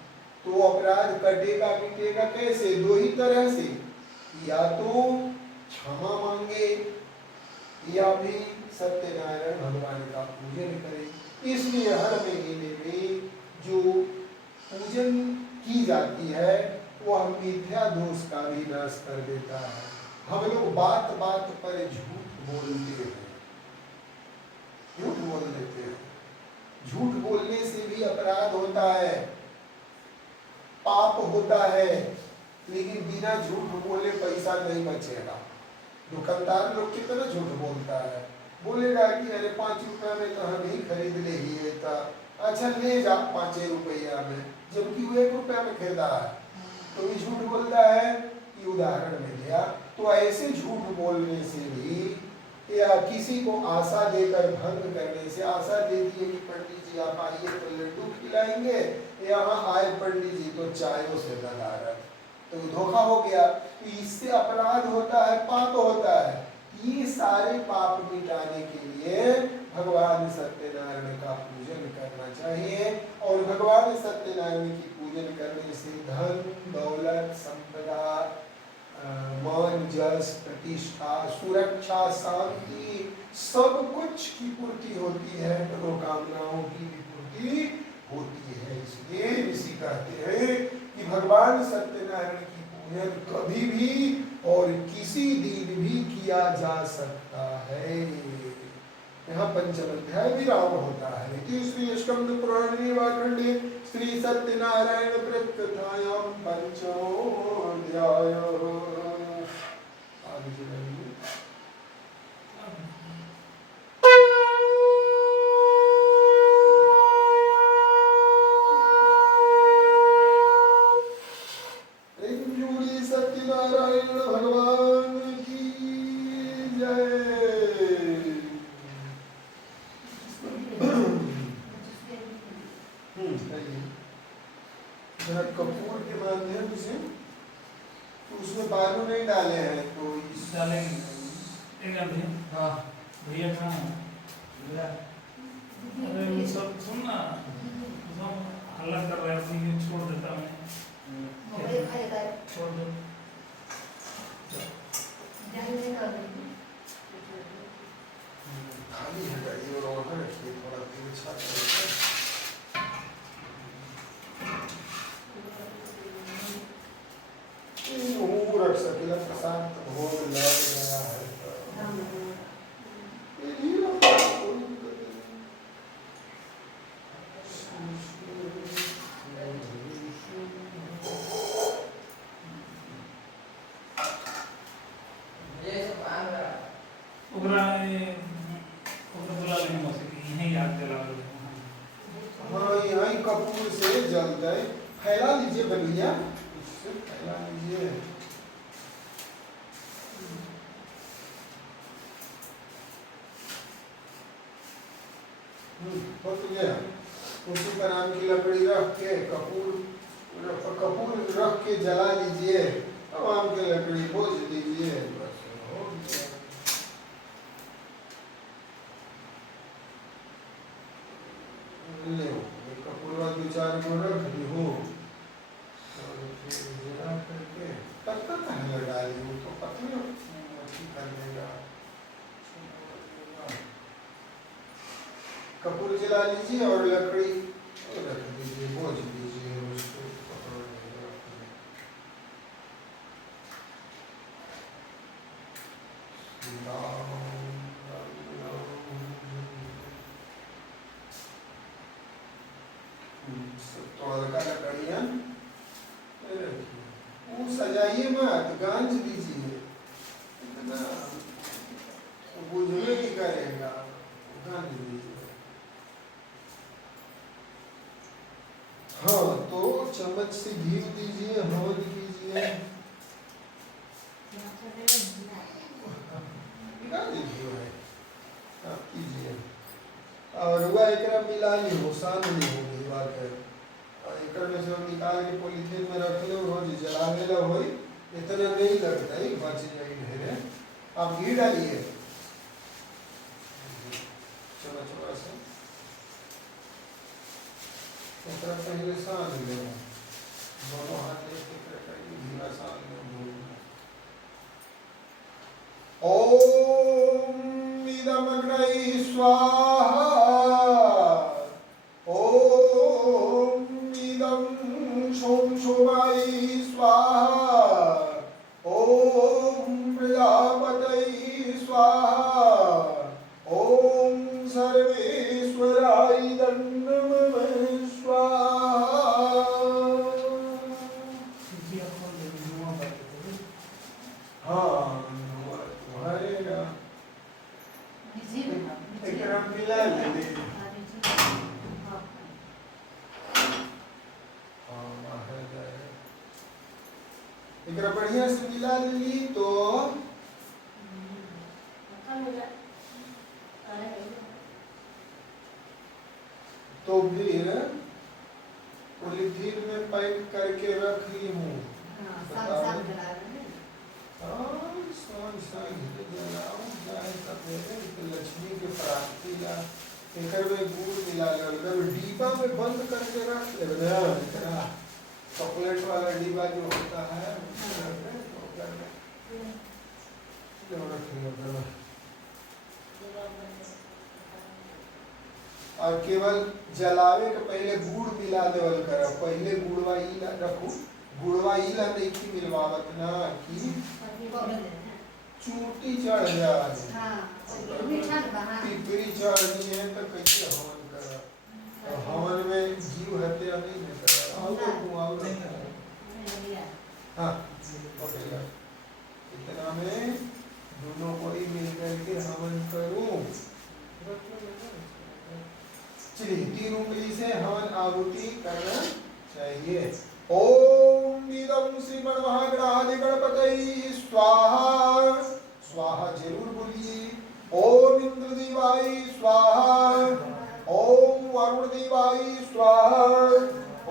तो अपराध कटेगा मिटेगा कैसे? दो ही तरह से, या तो क्षमा मांगे या फिर सत्यनारायण भगवान का पूजन करें। इसलिए हर महीने में जो पूजन की जाती है वो हम मिथ्या दोष का भी नाश कर देता है। हम लोग बात बात पर झूठ बोलते हैं, झूठ बोल देते हैं। झूठ बोलने से भी अपराध होता है, पाप होता है। लेकिन बिना झूठ बोले पैसा नहीं बचेगा। दुकानदार लोग कितना झूठ बोलता है, बोलेगा कि अरे 5 रुपया में तो हम ही खरीद ले ही है, तो अच्छा ले जा 5 रुपया में, जबकि वो 1 रुपया में खरीदा है, तो भी झूठ बोलता है। ये उदाहरण में दिया। तो ऐसे झूठ बोलने से भी या किसी को आशा देकर भंग करने से, आशा दे दिए कि पंडित जी आप आइए तो लड्डू खिलाएंगे, यहाँ आए पंडित जी तो चायों से नदारत, तो धोखा हो गया। तो इससे अपराध होता है, पाप होता है। ये सारे पाप मिटाने के लिए भगवान सत्यनारायण का पूजन करना चाहिए। और भगवान सत्यनारायण की पूजन करने से धन दौलत संपदा, मान जस प्रतिष्ठा सुरक्षा शांति सब कुछ की पूर्ति होती है, मनोकामनाओं की भी पूर्ति होती है। इसलिए ऋषि कहते हैं कि भगवान सत्यनारायण की पूजन कभी भी और किसी दिन भी किया जा सकता है। यहाँ पंचम अध्याय विराम होता है। तीसरी स्कंद पुराण निवाखंडे श्री सत्यनारायण प्रकथायाम पंचमोऽध्याय। आगे चलेंगे। सत्यनारायण भगवान की जय। जरा कपूर के माध्यम से तो उसमें बालू नहीं डाले हैं, तो इस डालेंगे हाँ भैया कहाँ भैया, अरे सब सुनना, सब हल्ला कर रहा है, छोड़ देता मैं, छोड़ दो। खाली है गाड़ी और वहाँ रखिए, थोड़ा तेल छाता रख सकेला। प्रसाद भोग लग गया है बुला लेंगे यहीं आग जला लो। हाँ यहाँ ही कपूर से जल जाए। फैला लीजिए भैया, इससे फैला लीजिए। हो तो गया। उसी पर आम की लकड़ी रख के कपूर रख के जला लीजिए, अब आम की लकड़ी बोझ दीजिए, बस हो गया। ले कपूरवा 2-4 को रख दी हो, और फिर जला करके तब तक कहाँ डाली हो, तो पत्नी कर देगा। कपूर जला लीजिए और लकड़ी रख दीजिए, बोझ दीजिए उसको। तो हल्का लकड़ियाँ वो सजाइए मत, गांज दीजिए, इतना बुझने नहीं करेगा, गांज दीजिए। हाँ तो चम्मच से घी दीजिए, हवन कीजिए, आप कीजिए। और वह एक मिला ली हो, शांत नहीं होगी बात है। एक में से निकाल के पॉलीथीन में रख लो, रोज जला लेला हो, इतना नहीं लगता है, बच जाए ढेरे। आप घी डालिए चलो थोड़ा सा, पहले सान लो, दोनों हाथ धीरा सान लो। ओम इदम अग्नये स्वाहा, ओम इदम सोम सोमाय स्वाहा, ओम प्रजापतये स्वाहा, ओम सर्वेश्वराय नमः स्वाहा। एकरा बढ़िया से मिला ली तो फिर पॉलीथीन में पैक करके रख ली हूँ। लक्ष्मी के प्राप्ति ला एकर में गुड़ मिला ले डिब्बा में बंद करके रख ले चॉकलेट वाला डिब्बा जो होता है और केवल जलावे के पहले गुड़ मिला देवल कर। पहले गुड़वा इला रखू, गुड़वा इला नहीं की मिलवावत ना की चूटी चढ़ जाए। पिपरी चढ़नी है तो कैसे हवन कर? हवन में जीव हत्या नहीं न कर। हाँ इतना में दोनों को ही मिल करके हवन करूं। चलिए 3 उंगली से हवन आहुति करना चाहिए। ओम वीरम श्रीमन महागणाधि गणपतये स्वाहा। स्वाहा जरूर बोलिए। ओम इंद्र देवाय स्वाहा। ओम वरुण देवाय स्वाहा।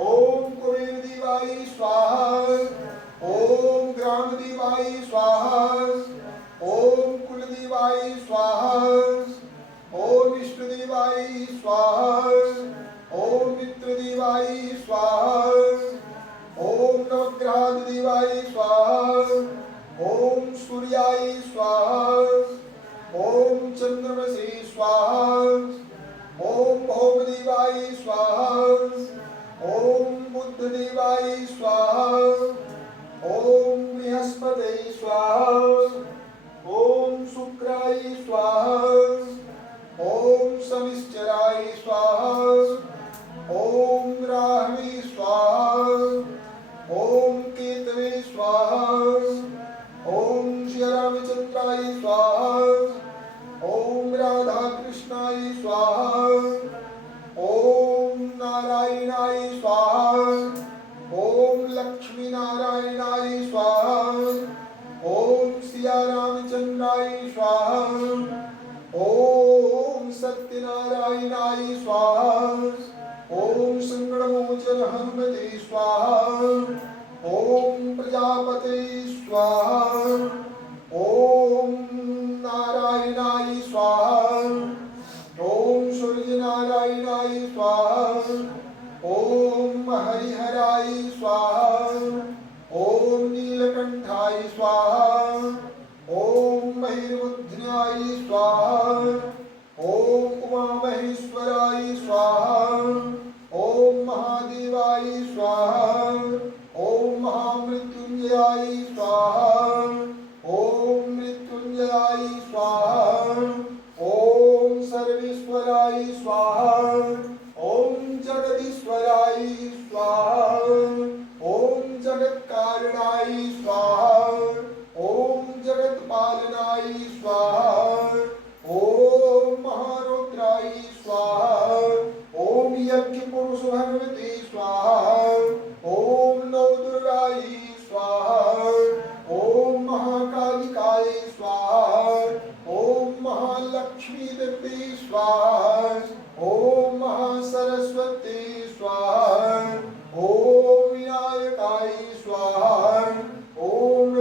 ओम कुबेर देवाय स्वाहा। ओम ग्राम देवाय स्वाहा। ओम कुल देवाय स्वाहा। ओम विष्णु देवाय स्वाहा। ओम मित्र देवाय स्वाहा। ओम नवग्रह देवाय स्वाहा। ओम सूर्याय स्वाहा। ओम चंद्रमसे स्वाहा। ओम भौम देवाय स्वाहा। ओम बुद्ध देवाय स्वाहा। ओम बृहस्पते स्वाहा। ओम शुक्राय स्वाहा। ओम शनिश्चराय स्वाहा। ओम राहवे स्वाहा। ओम केतवे स्वाहा। ओम श्री रामचंद्राय स्वाहा। ओम राधा कृष्णाय स्वाहा। ओम नारायणाय स्वाहा। ओम लक्ष्मी नारायणाय स्वाहा। ओम सिया रामचंद्राय स्वाहा। ओम सत्यनारायणाय स्वाहा। ओम संगणमोचन हनुमते स्वाहा। ओम प्रजापते स्वाहा। ओम नारायणाय स्वाहा। ओम सूर्य नारायणाय स्वाहा। ओम हरिहराय स्वाहा। ओम नीलकंठाय स्वाहा। ओम महिर्बुद्ध्याय स्वाहा। ओम उमा महेश्वराय स्वाहा। ओम महादेवाय स्वाहा। ओम महामृत्युंजयाय स्वाहा। ओम मृत्युंजयाय स्वाहा। ओम सर्वेश्वराय स्वाहा। ओम जगदीश्वराय स्वाहा। ओम जगत्कारणाय स्वाहा। ओम जगत्पालनाय स्वाहा। ओम महारुद्राय स्वाहा। ओम यज्ञ पुरुष भगवते स्वाहा। ओम नवदुर्गाय स्वाहा। ओम महाकालिकाय स्वाहा। ओम महालक्ष्मी देवी स्वाहा। ओम महासरस्वती स्वाहा। ओम विनायकाय स्वाहा। ओम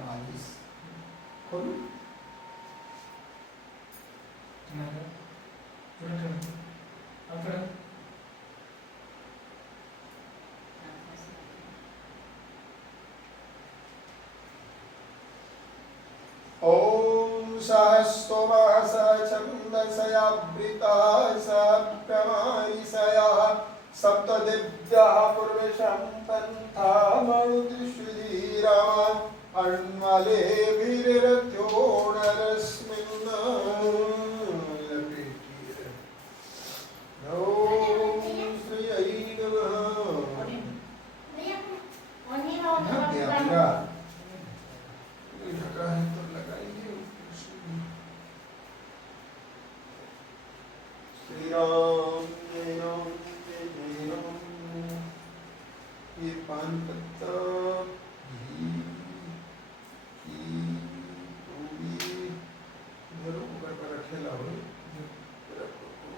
मालिश खोलो ओम सहस्रवः छन्दसयावृता सप्तमारिषया सप्तदिव्याः पुरुषं पन्थामनुदृश्यधीरा अन्मलेभिरत्योणरस्मिन् लपेटिये। ओम श्रीयै नमः। ढक गया पूरा। ढका है तो लगाइए। श्री राम जय राम जय जय राम। ये पान पत्ता घी की पूरी इधर ऊपर पर रखेला हो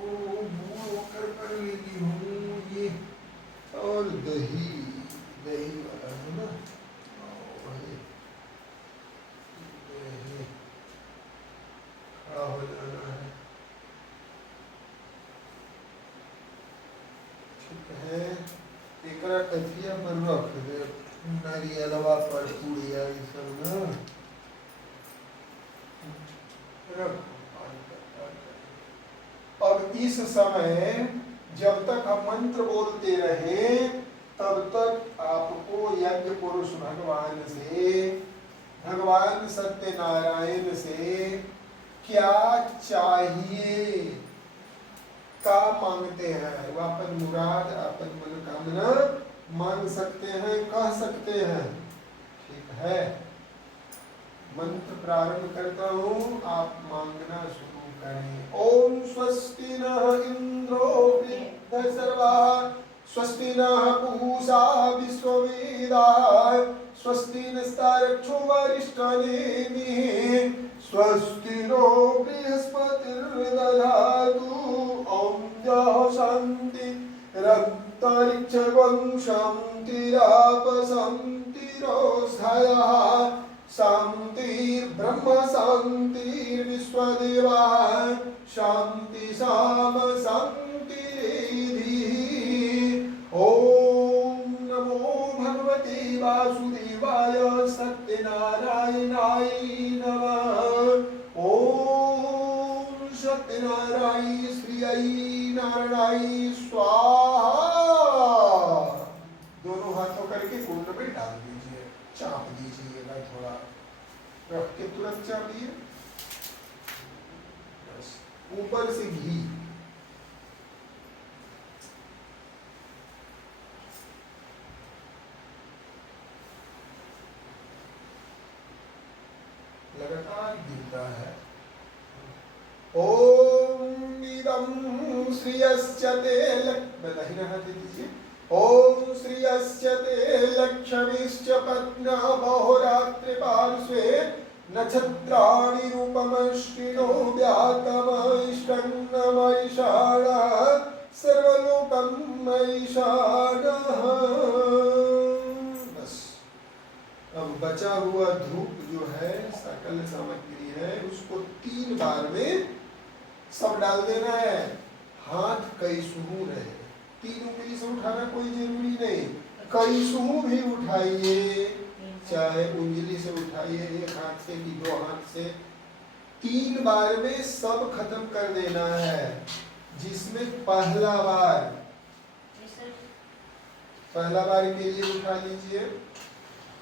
ओ बूढ़ कर लेगी हूँ ये और दही दही वाला है ना वही दही खड़ा हो जाना है। ठीक है एकरा कथिया पर रख दे नारियलवा पर पूड़िया ई सब ना रख। अब इस समय जब तक हम मंत्र बोलते रहे तब तक आपको यज्ञ पुरुष भगवान सत्यनारायण से क्या चाहिए का मांगते हैं वो अपन मुराद अपन मनोकामना मांग सकते हैं कह सकते हैं। ठीक है मंत्र प्रारंभ करता हूँ आप मांगना शुरू करें। ओम स्वस्ति नः इंद्रो वृद्धसर्वाः स्वस्ति नः पूषा विश्ववेदाः स्वस्ति नस्तारक्षो वरिष्ठनेमिः स्वस्ति नो बृहस्पतिर्दधातु ॐ द्यौः शान्तिरन्तरिक्षं शान्तिराप शान्तिरोषधयः शान्तिर्ब्रह्म शान्तिर्विश्वदेवाः शान्ति साम शान्तिरेधिः। ॐ नमो भगवते वासुदेवाय सत्यनारायणाय नमः। ॐ सत्यनारायण श्रीयै नारायणाय स्वाहा। दोनों हाथों करके कुंड में डाल दीजिए चाप दीजिएगा थोड़ा रख के तुरंत चापिए। ऊपर से घी लगातार गिरता है। ओम इदं श्रियश्च ते दाहिना हाथ दीजिए। ओम श्रियश्च ते लक्ष्मीश्च पत्ना बहुरात्रि पार्श्वे नक्षत्राणि रूपमश्विनो व्यातमैष्कन्नमैषाणः सर्वलोकमैषाणः। बस अब बचा हुआ धूप जो है सकल सामग्री है उसको 3 बार में सब डाल देना है। हाथ कैसहू रहे 3 उंगली से उठाना कोई जरूरी नहीं कैसहू भी उठाइए चाहे उंगली से उठाइए एक हाथ से कि 2 हाथ से 3 बार में सब खत्म कर देना है। जिसमें पहला बार के लिए उठा लीजिए।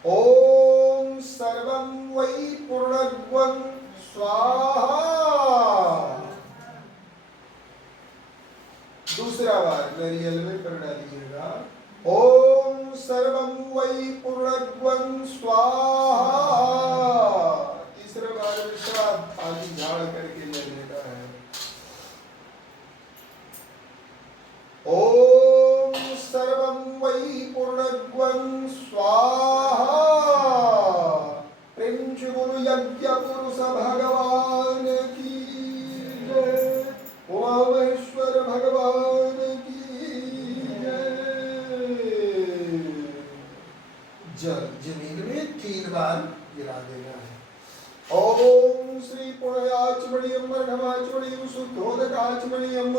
ओम सर्वं वै पूर्णत्वं स्वाहा। दूसरा बार नारियल में कर डालिएगा। ओम सर्वं वै पूर्णत्वं स्वाहा। तीसरा बार में सब पानी झाड़ करके ले लेना है। ओम सर्वं वै पूर्णत्वं स्वाहा। प्रेम से बोलो यज्ञ पुरुष भगवान की जय। उमामहेश्वर भगवान की जय। जल जमीन में 3 बार गिरा देना है। ओम श्री पुण्याचमणीयम मर्घमाचमणीयम शुद्धोदकाचमणीयम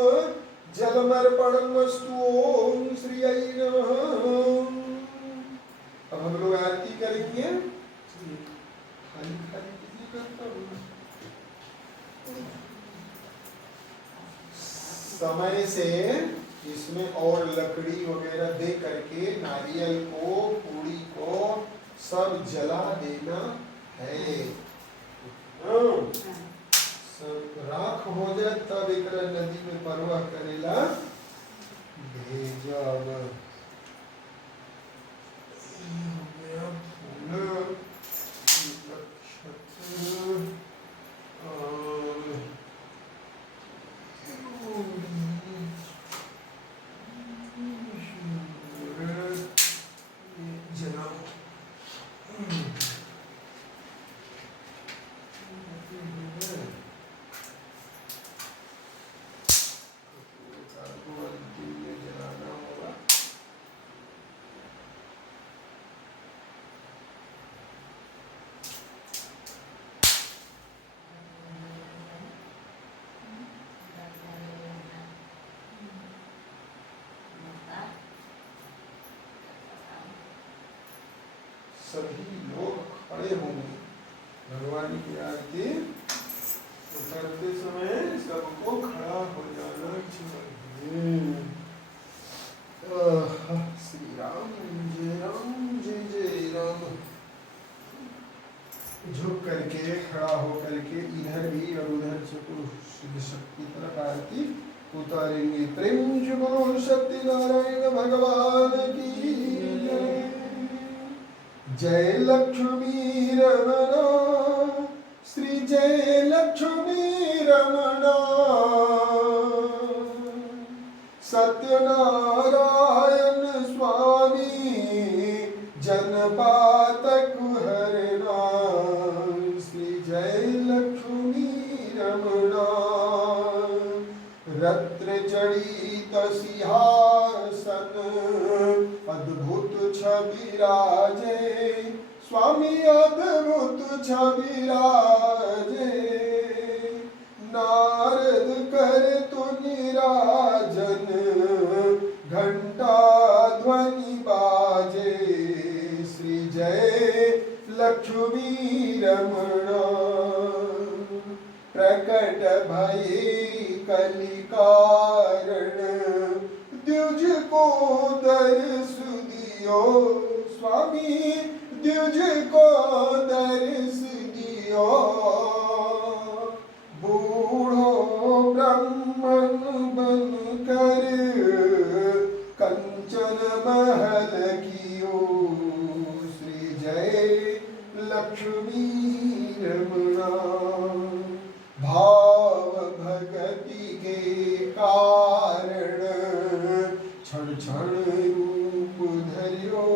जलमर्पणमस्तु। ओम श्री आई नमः। अब हम लोग आरती करेंगे। खाली खाली कितनी करता हूँ। समय से इसमें और लकड़ी वगैरह दे करके नारियल को पूरी को सब जला देना है। सब राख हो जाए तब एक नदी में परवाह करेला भेजब। सभी लोग खड़े होंगे। भगवान की आरती उतरते समय सबको खड़ा हो जाना चाहिए। श्री राम जय जय राम। झुक करके खड़ा हो करके इधर भी और उधर से शक्ति तरफ आरती उतारेंगे। प्रेम से बोलो सत्यनारायण भगवान की जय लक्ष्मी रमणा। श्री जय लक्ष्मी रमणा। सत्यनारायण स्वामी जनपातक हरणा। श्री जय लक्ष्मी रमणा। रत्न जड़ित सिंहासन अद्भुत छविराजे। स्वामी अद्भुत छविराजे। नारद कर तु निराजन घंटा ध्वनि बाजे। श्री जय लक्ष्मी रमणा। प्रकट भये कलि कारण द्विज को दर्श दियो। स्वामी द्विज को दर्श दियो। बूढ़ो ब्राह्मण बन कर कंचन महल कियो। श्री जय लक्ष्मी रमणा। भाव भगति के कारण क्षण क्षण रूप धरियो।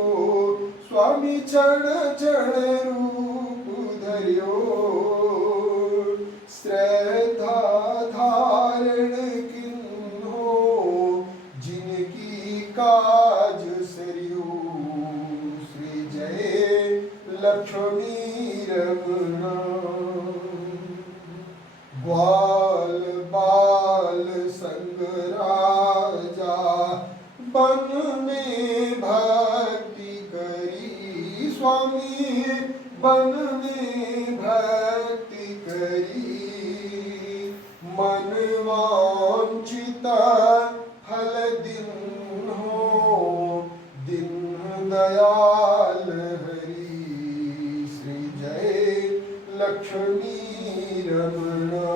स्वामी क्षण क्षण रूप धरियो। श्रद्धा धारण किन्हो जिनकी काज सरियो। श्री जय लक्ष्मी रमणा। ग्वाल बाल संग राजा बन में भक्ति करी। स्वामी बन में भक्ति करी। मन वांछित फल दिन हो दिन दयाल हरि। श्री जय लक्ष्मी रमणा।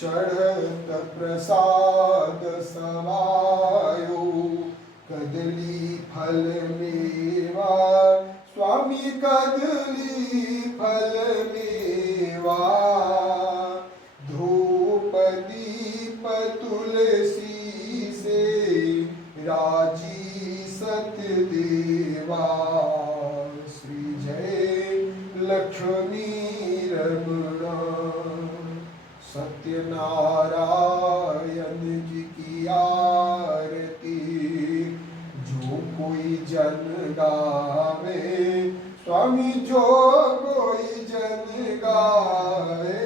चढ़त प्रसाद सवायो कदली फल मेवा। स्वामी कदली फल मेवा। धूप दीप तुलसी से राजी सत्य देवा। श्री जय लक्ष्मी रमणा। सत्यनारायण जी की आरती जो कोई जन गावे, स्वामी जो कोई जन गावे,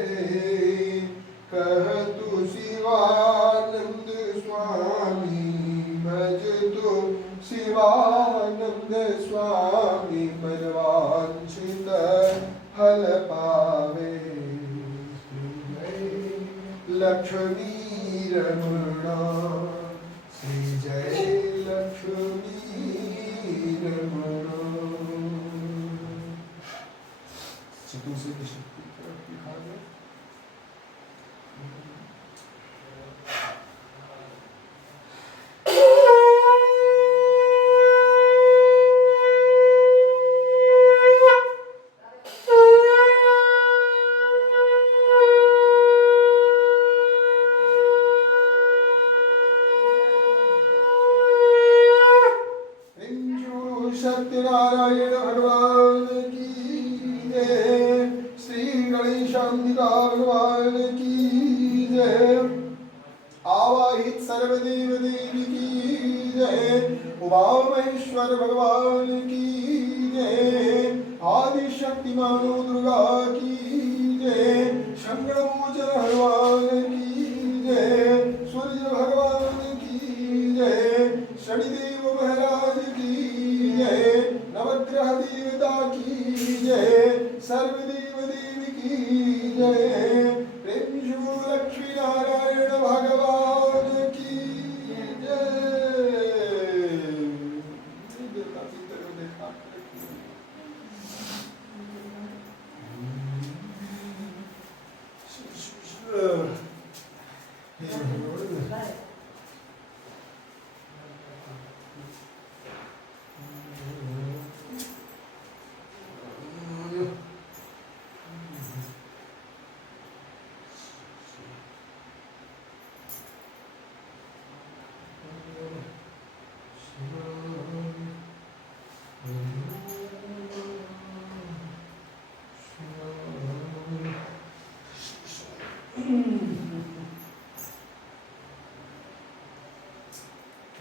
कह तू शिवानंद स्वामी, भज तू शिवानंद स्वामी, मनवांछित फल पावे। लक्ष्मी रमणा, श्री जय लक्ष्मी रमणा। दूसरे की शक्ति की तरफ दिखा दो। सत्यनारायण भगवान की जय, श्री गणेशाम्बिका भगवान की जय, आवाहित सर्वदेव देवी की जय, उमा महेश्वर भगवान की जय, आदि शक्ति मानो दुर्गा की जय, शंकरमोचन भगवान की जय, सूर्य भगवान की जय, शनिदेव महाराज की जय, नवग्रह देवता की जय, सर्वदेव देवी की जय, प्रेम शिव लक्ष्मी नारायण भगवान की जय।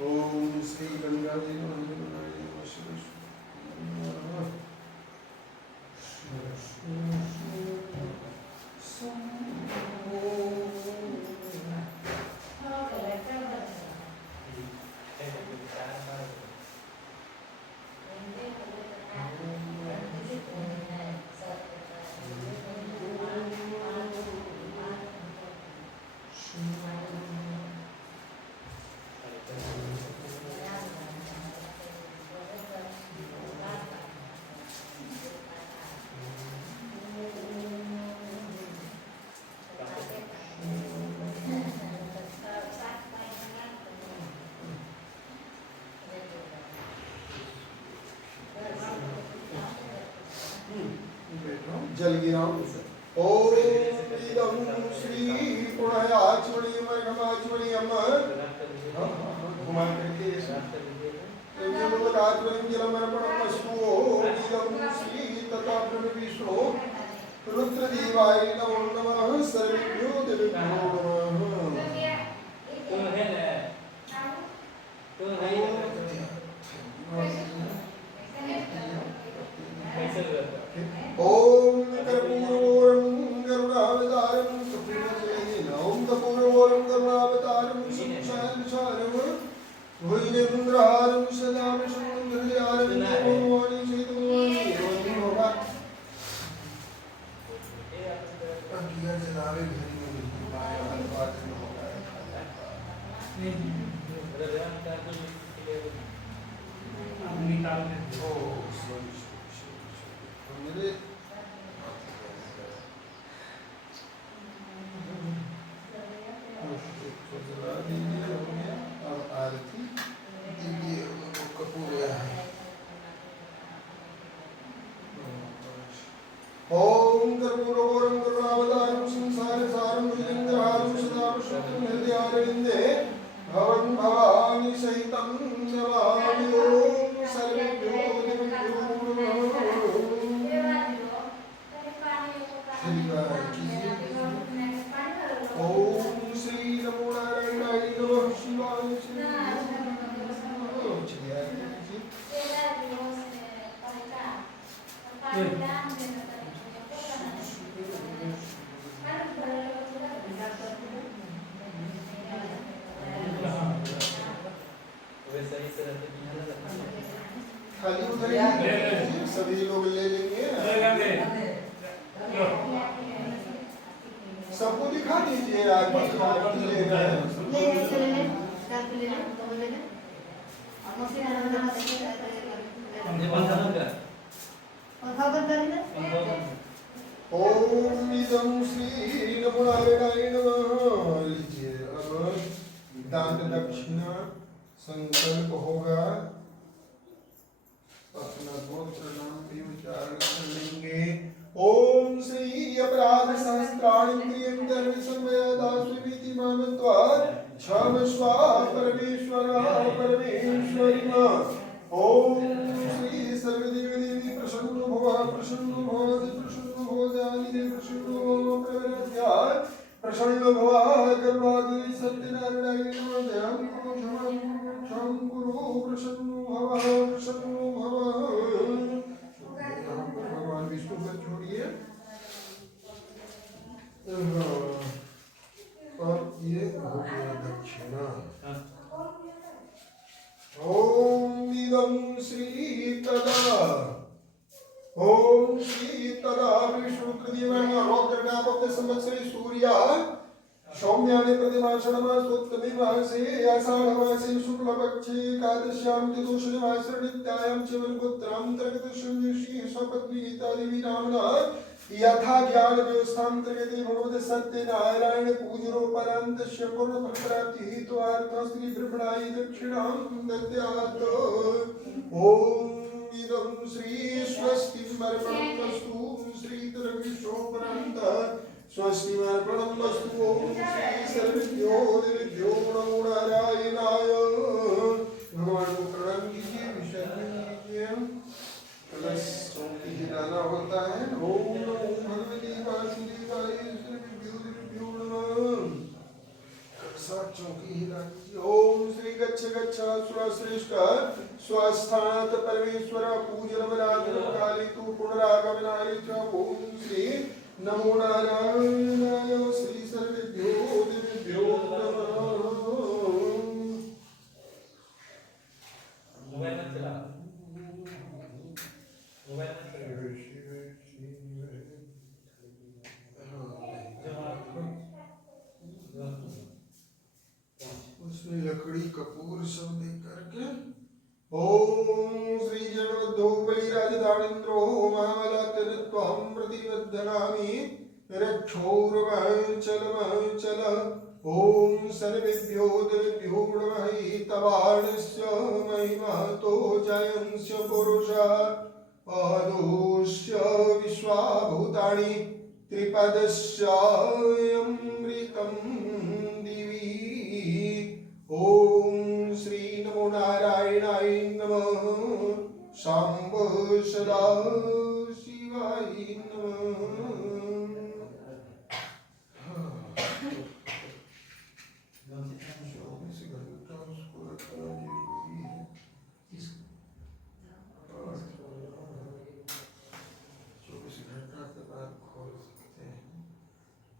ओम श्री गंगा जी जल गिराओ। ओम इदं श्री पुनः आचमनी मरगमाचमनी अमर घुमा करके जब आचमनी जलमर्पणम अस्तु। इदं श्री तथा विष्णु रुद्रदेवाय नमो नमः। सर्वेभ्यो देवेभ्यो नमः। ओम कर्पूरं करुणावतारं ओम कर्पूरं करुणावतारं संसारसारं भुजगेन्द्रहारं सदा सुन्दरहारं भगवानी चैतन्यवाणी होगा दिया जलावे घरी में बाय वाला बात न होगा निकाल दे। ओ सॉरी मेरे जला दीजिए हो गया। अब आरती दीजिए कपूर है। ओम कर्पूरगौरं करुणावतारं संसारसारं भुजगेन्द्रहारं सदा वसन्तं हृदयारविन्दे भवन् भवानी सहितं नमामि। ओम सर्वेभ्यो देवेभ्यो नमः। खाली उधर ही सभी लोग ले लेंगे। सबको दिखा दीजिए आज ले रहे हैं। ओम इदं श्री नमो नारायणाय नमः। लीजिए अब दान दक्षिणा संकल्प होगा। अपना गोत्र नाम भी उच्चारण कर लेंगे। ओम श्री अपराध सहस्त्राणि क्रियं धर्म संवयदास्विति मामत्वा क्षमस्व परमेश्वर परमेश्वरी मां। ओम श्री सर्वदेव देवी प्रसन्न भव प्रसन्न भव प्रसन्न भव जानि प्रसन्न भव प्रवरत्याय प्रसन्न भव करुणादि सत्यनारायणाय नमः। ध्यान करो क्षम गुरु प्रसन्न भव प्रसन्न भव। भगवान विष्णु पर छोड़िए और ये हो गया दक्षिणा। ओम इदं श्री तदा ओम श्री तदा विष्णु कृतिवर्ण रौद्रनामोक्त संवत्सरे सूर्य सौम्यानि प्रतिमासनमासोत्तमे मासे आषाढमासे शुक्लपक्षे एकादश्यां चतुर्दशमासे नित्यायां च वनगोत्रान्तर्गतशून्यशी स्वपत्नी गीतादेवी नाम्ना यथा ज्ञान व्यवस्थान्तर्गते भगवते सत्यनारायण पूजनोपरान्तस्य पूर्णफलप्राप्तिः हेतुवार्थं श्रीब्रह्मणाय दक्षिणां दद्यात्। ओम इदं श्री स्वस्तिमर्पणमस्तु श्रीतरविश्वोपरान्तः स्वस्तिमर्पणमस्तु। ओम श्री सर्वेभ्यो देवेभ्यो नमो नारायणाय। भगवान को प्रणाम कीजिए, विसर्जन कीजिए। कलश चौकी हिलाना होता है। ओम नमो भगवते वासुदेवाय सर्वेभ्यो देवेभ्यो नमः। सात चौकी हिला कीजिए। ओम श्री गच्छ सुरश्रेष्ठ स्वस्थानात् परमेश्वर पूजनमराधन काले तु पुनरागमनाय च। ओम श्री नमो नारायणाय श्री सर्वेभ्यो देवेभ्यो नमः। उसमें लकड़ी कपूर सब दे करके ओम श्री जनवद्धो बलिराजदानिन्द्रो महाबलात्यत्वं प्रतिबद्धनामि रक्षोर्वाचलमचल। ओम सर्वेभ्यो देवेभ्यो नमः। तवाणस्य महिमातो जयंस्य पुरुषः पादोस्य विश्वाभूतानि त्रिपदस्यामृतं दिवि। ओम श्री नमो नारायणाय नमः। शाम्ब सदा शिवाय नमः।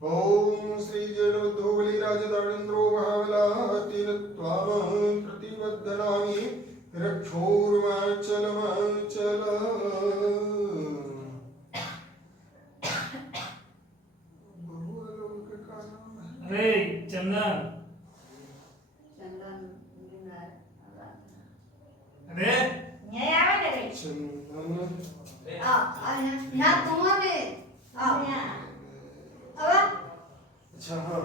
ओम श्री जनवद्धो बलिराजदानिन्द्रो महाबलात्यत्वं प्रतिबद्धनामि रक्षोर्वाचलमचल। अरे चंदन अरे ये आवे ना रे चंदन ना तुम्हारे अब अच्छा हाँ,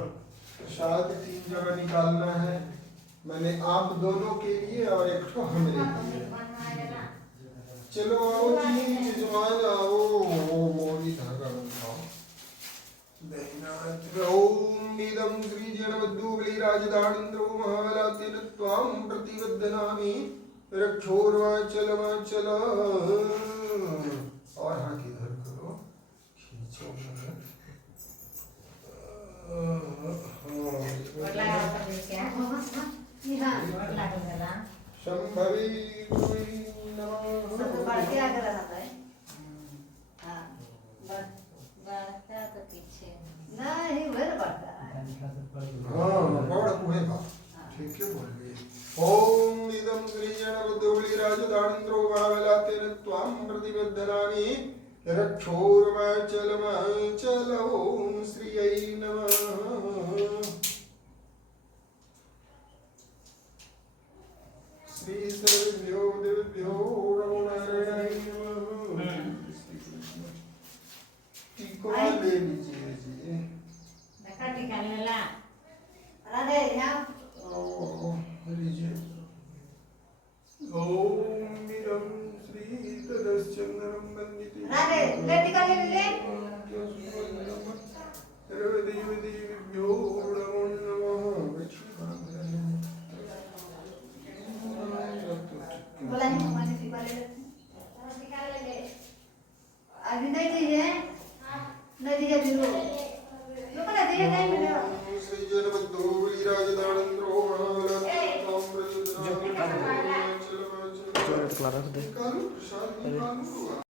प्रसाद 3 जगह निकालना है। मैंने आप दोनों के लिए और एक तो हमरे लिए। चलो आओ जी जजमान आओ। मोदी धागा बनाओ। ओम इदं श्री जनवद्धो बलिराजदानिन्द्रो महाबलात्यत्वं प्रतिबद्धनामि रक्षोर्वाचलमचल। और हाथ इधर करो, खींचो। शंभवी नमः। जादानन्द्रो भावलातेन त्वां प्रतिबद्धनानि रक्षोर्वाचलमाचल ॐ श्रियै नमः श्री सर्वेभ्यो देवेभ्यो नमो नारायणाय नमः टीका ले लीजिए जी देखा टीका लेला राधे यहाँ ओ लीजिए ओम वीरम श्री तदश्चंद्रम वंदिते राधे ले टीका ले ले सर्वदेवदेवेभ्यो नमो नमः बोला नहीं हमारे टीका ले टीका ले ले अभी नहीं दीजिए नहीं दीजिए बिल्लो लोग ना दीजिए नहीं मिलेगा श्री जनबद्धो वीराजदानंद्रो जो क्लास रख दे। निकालो प्रसाद निकालो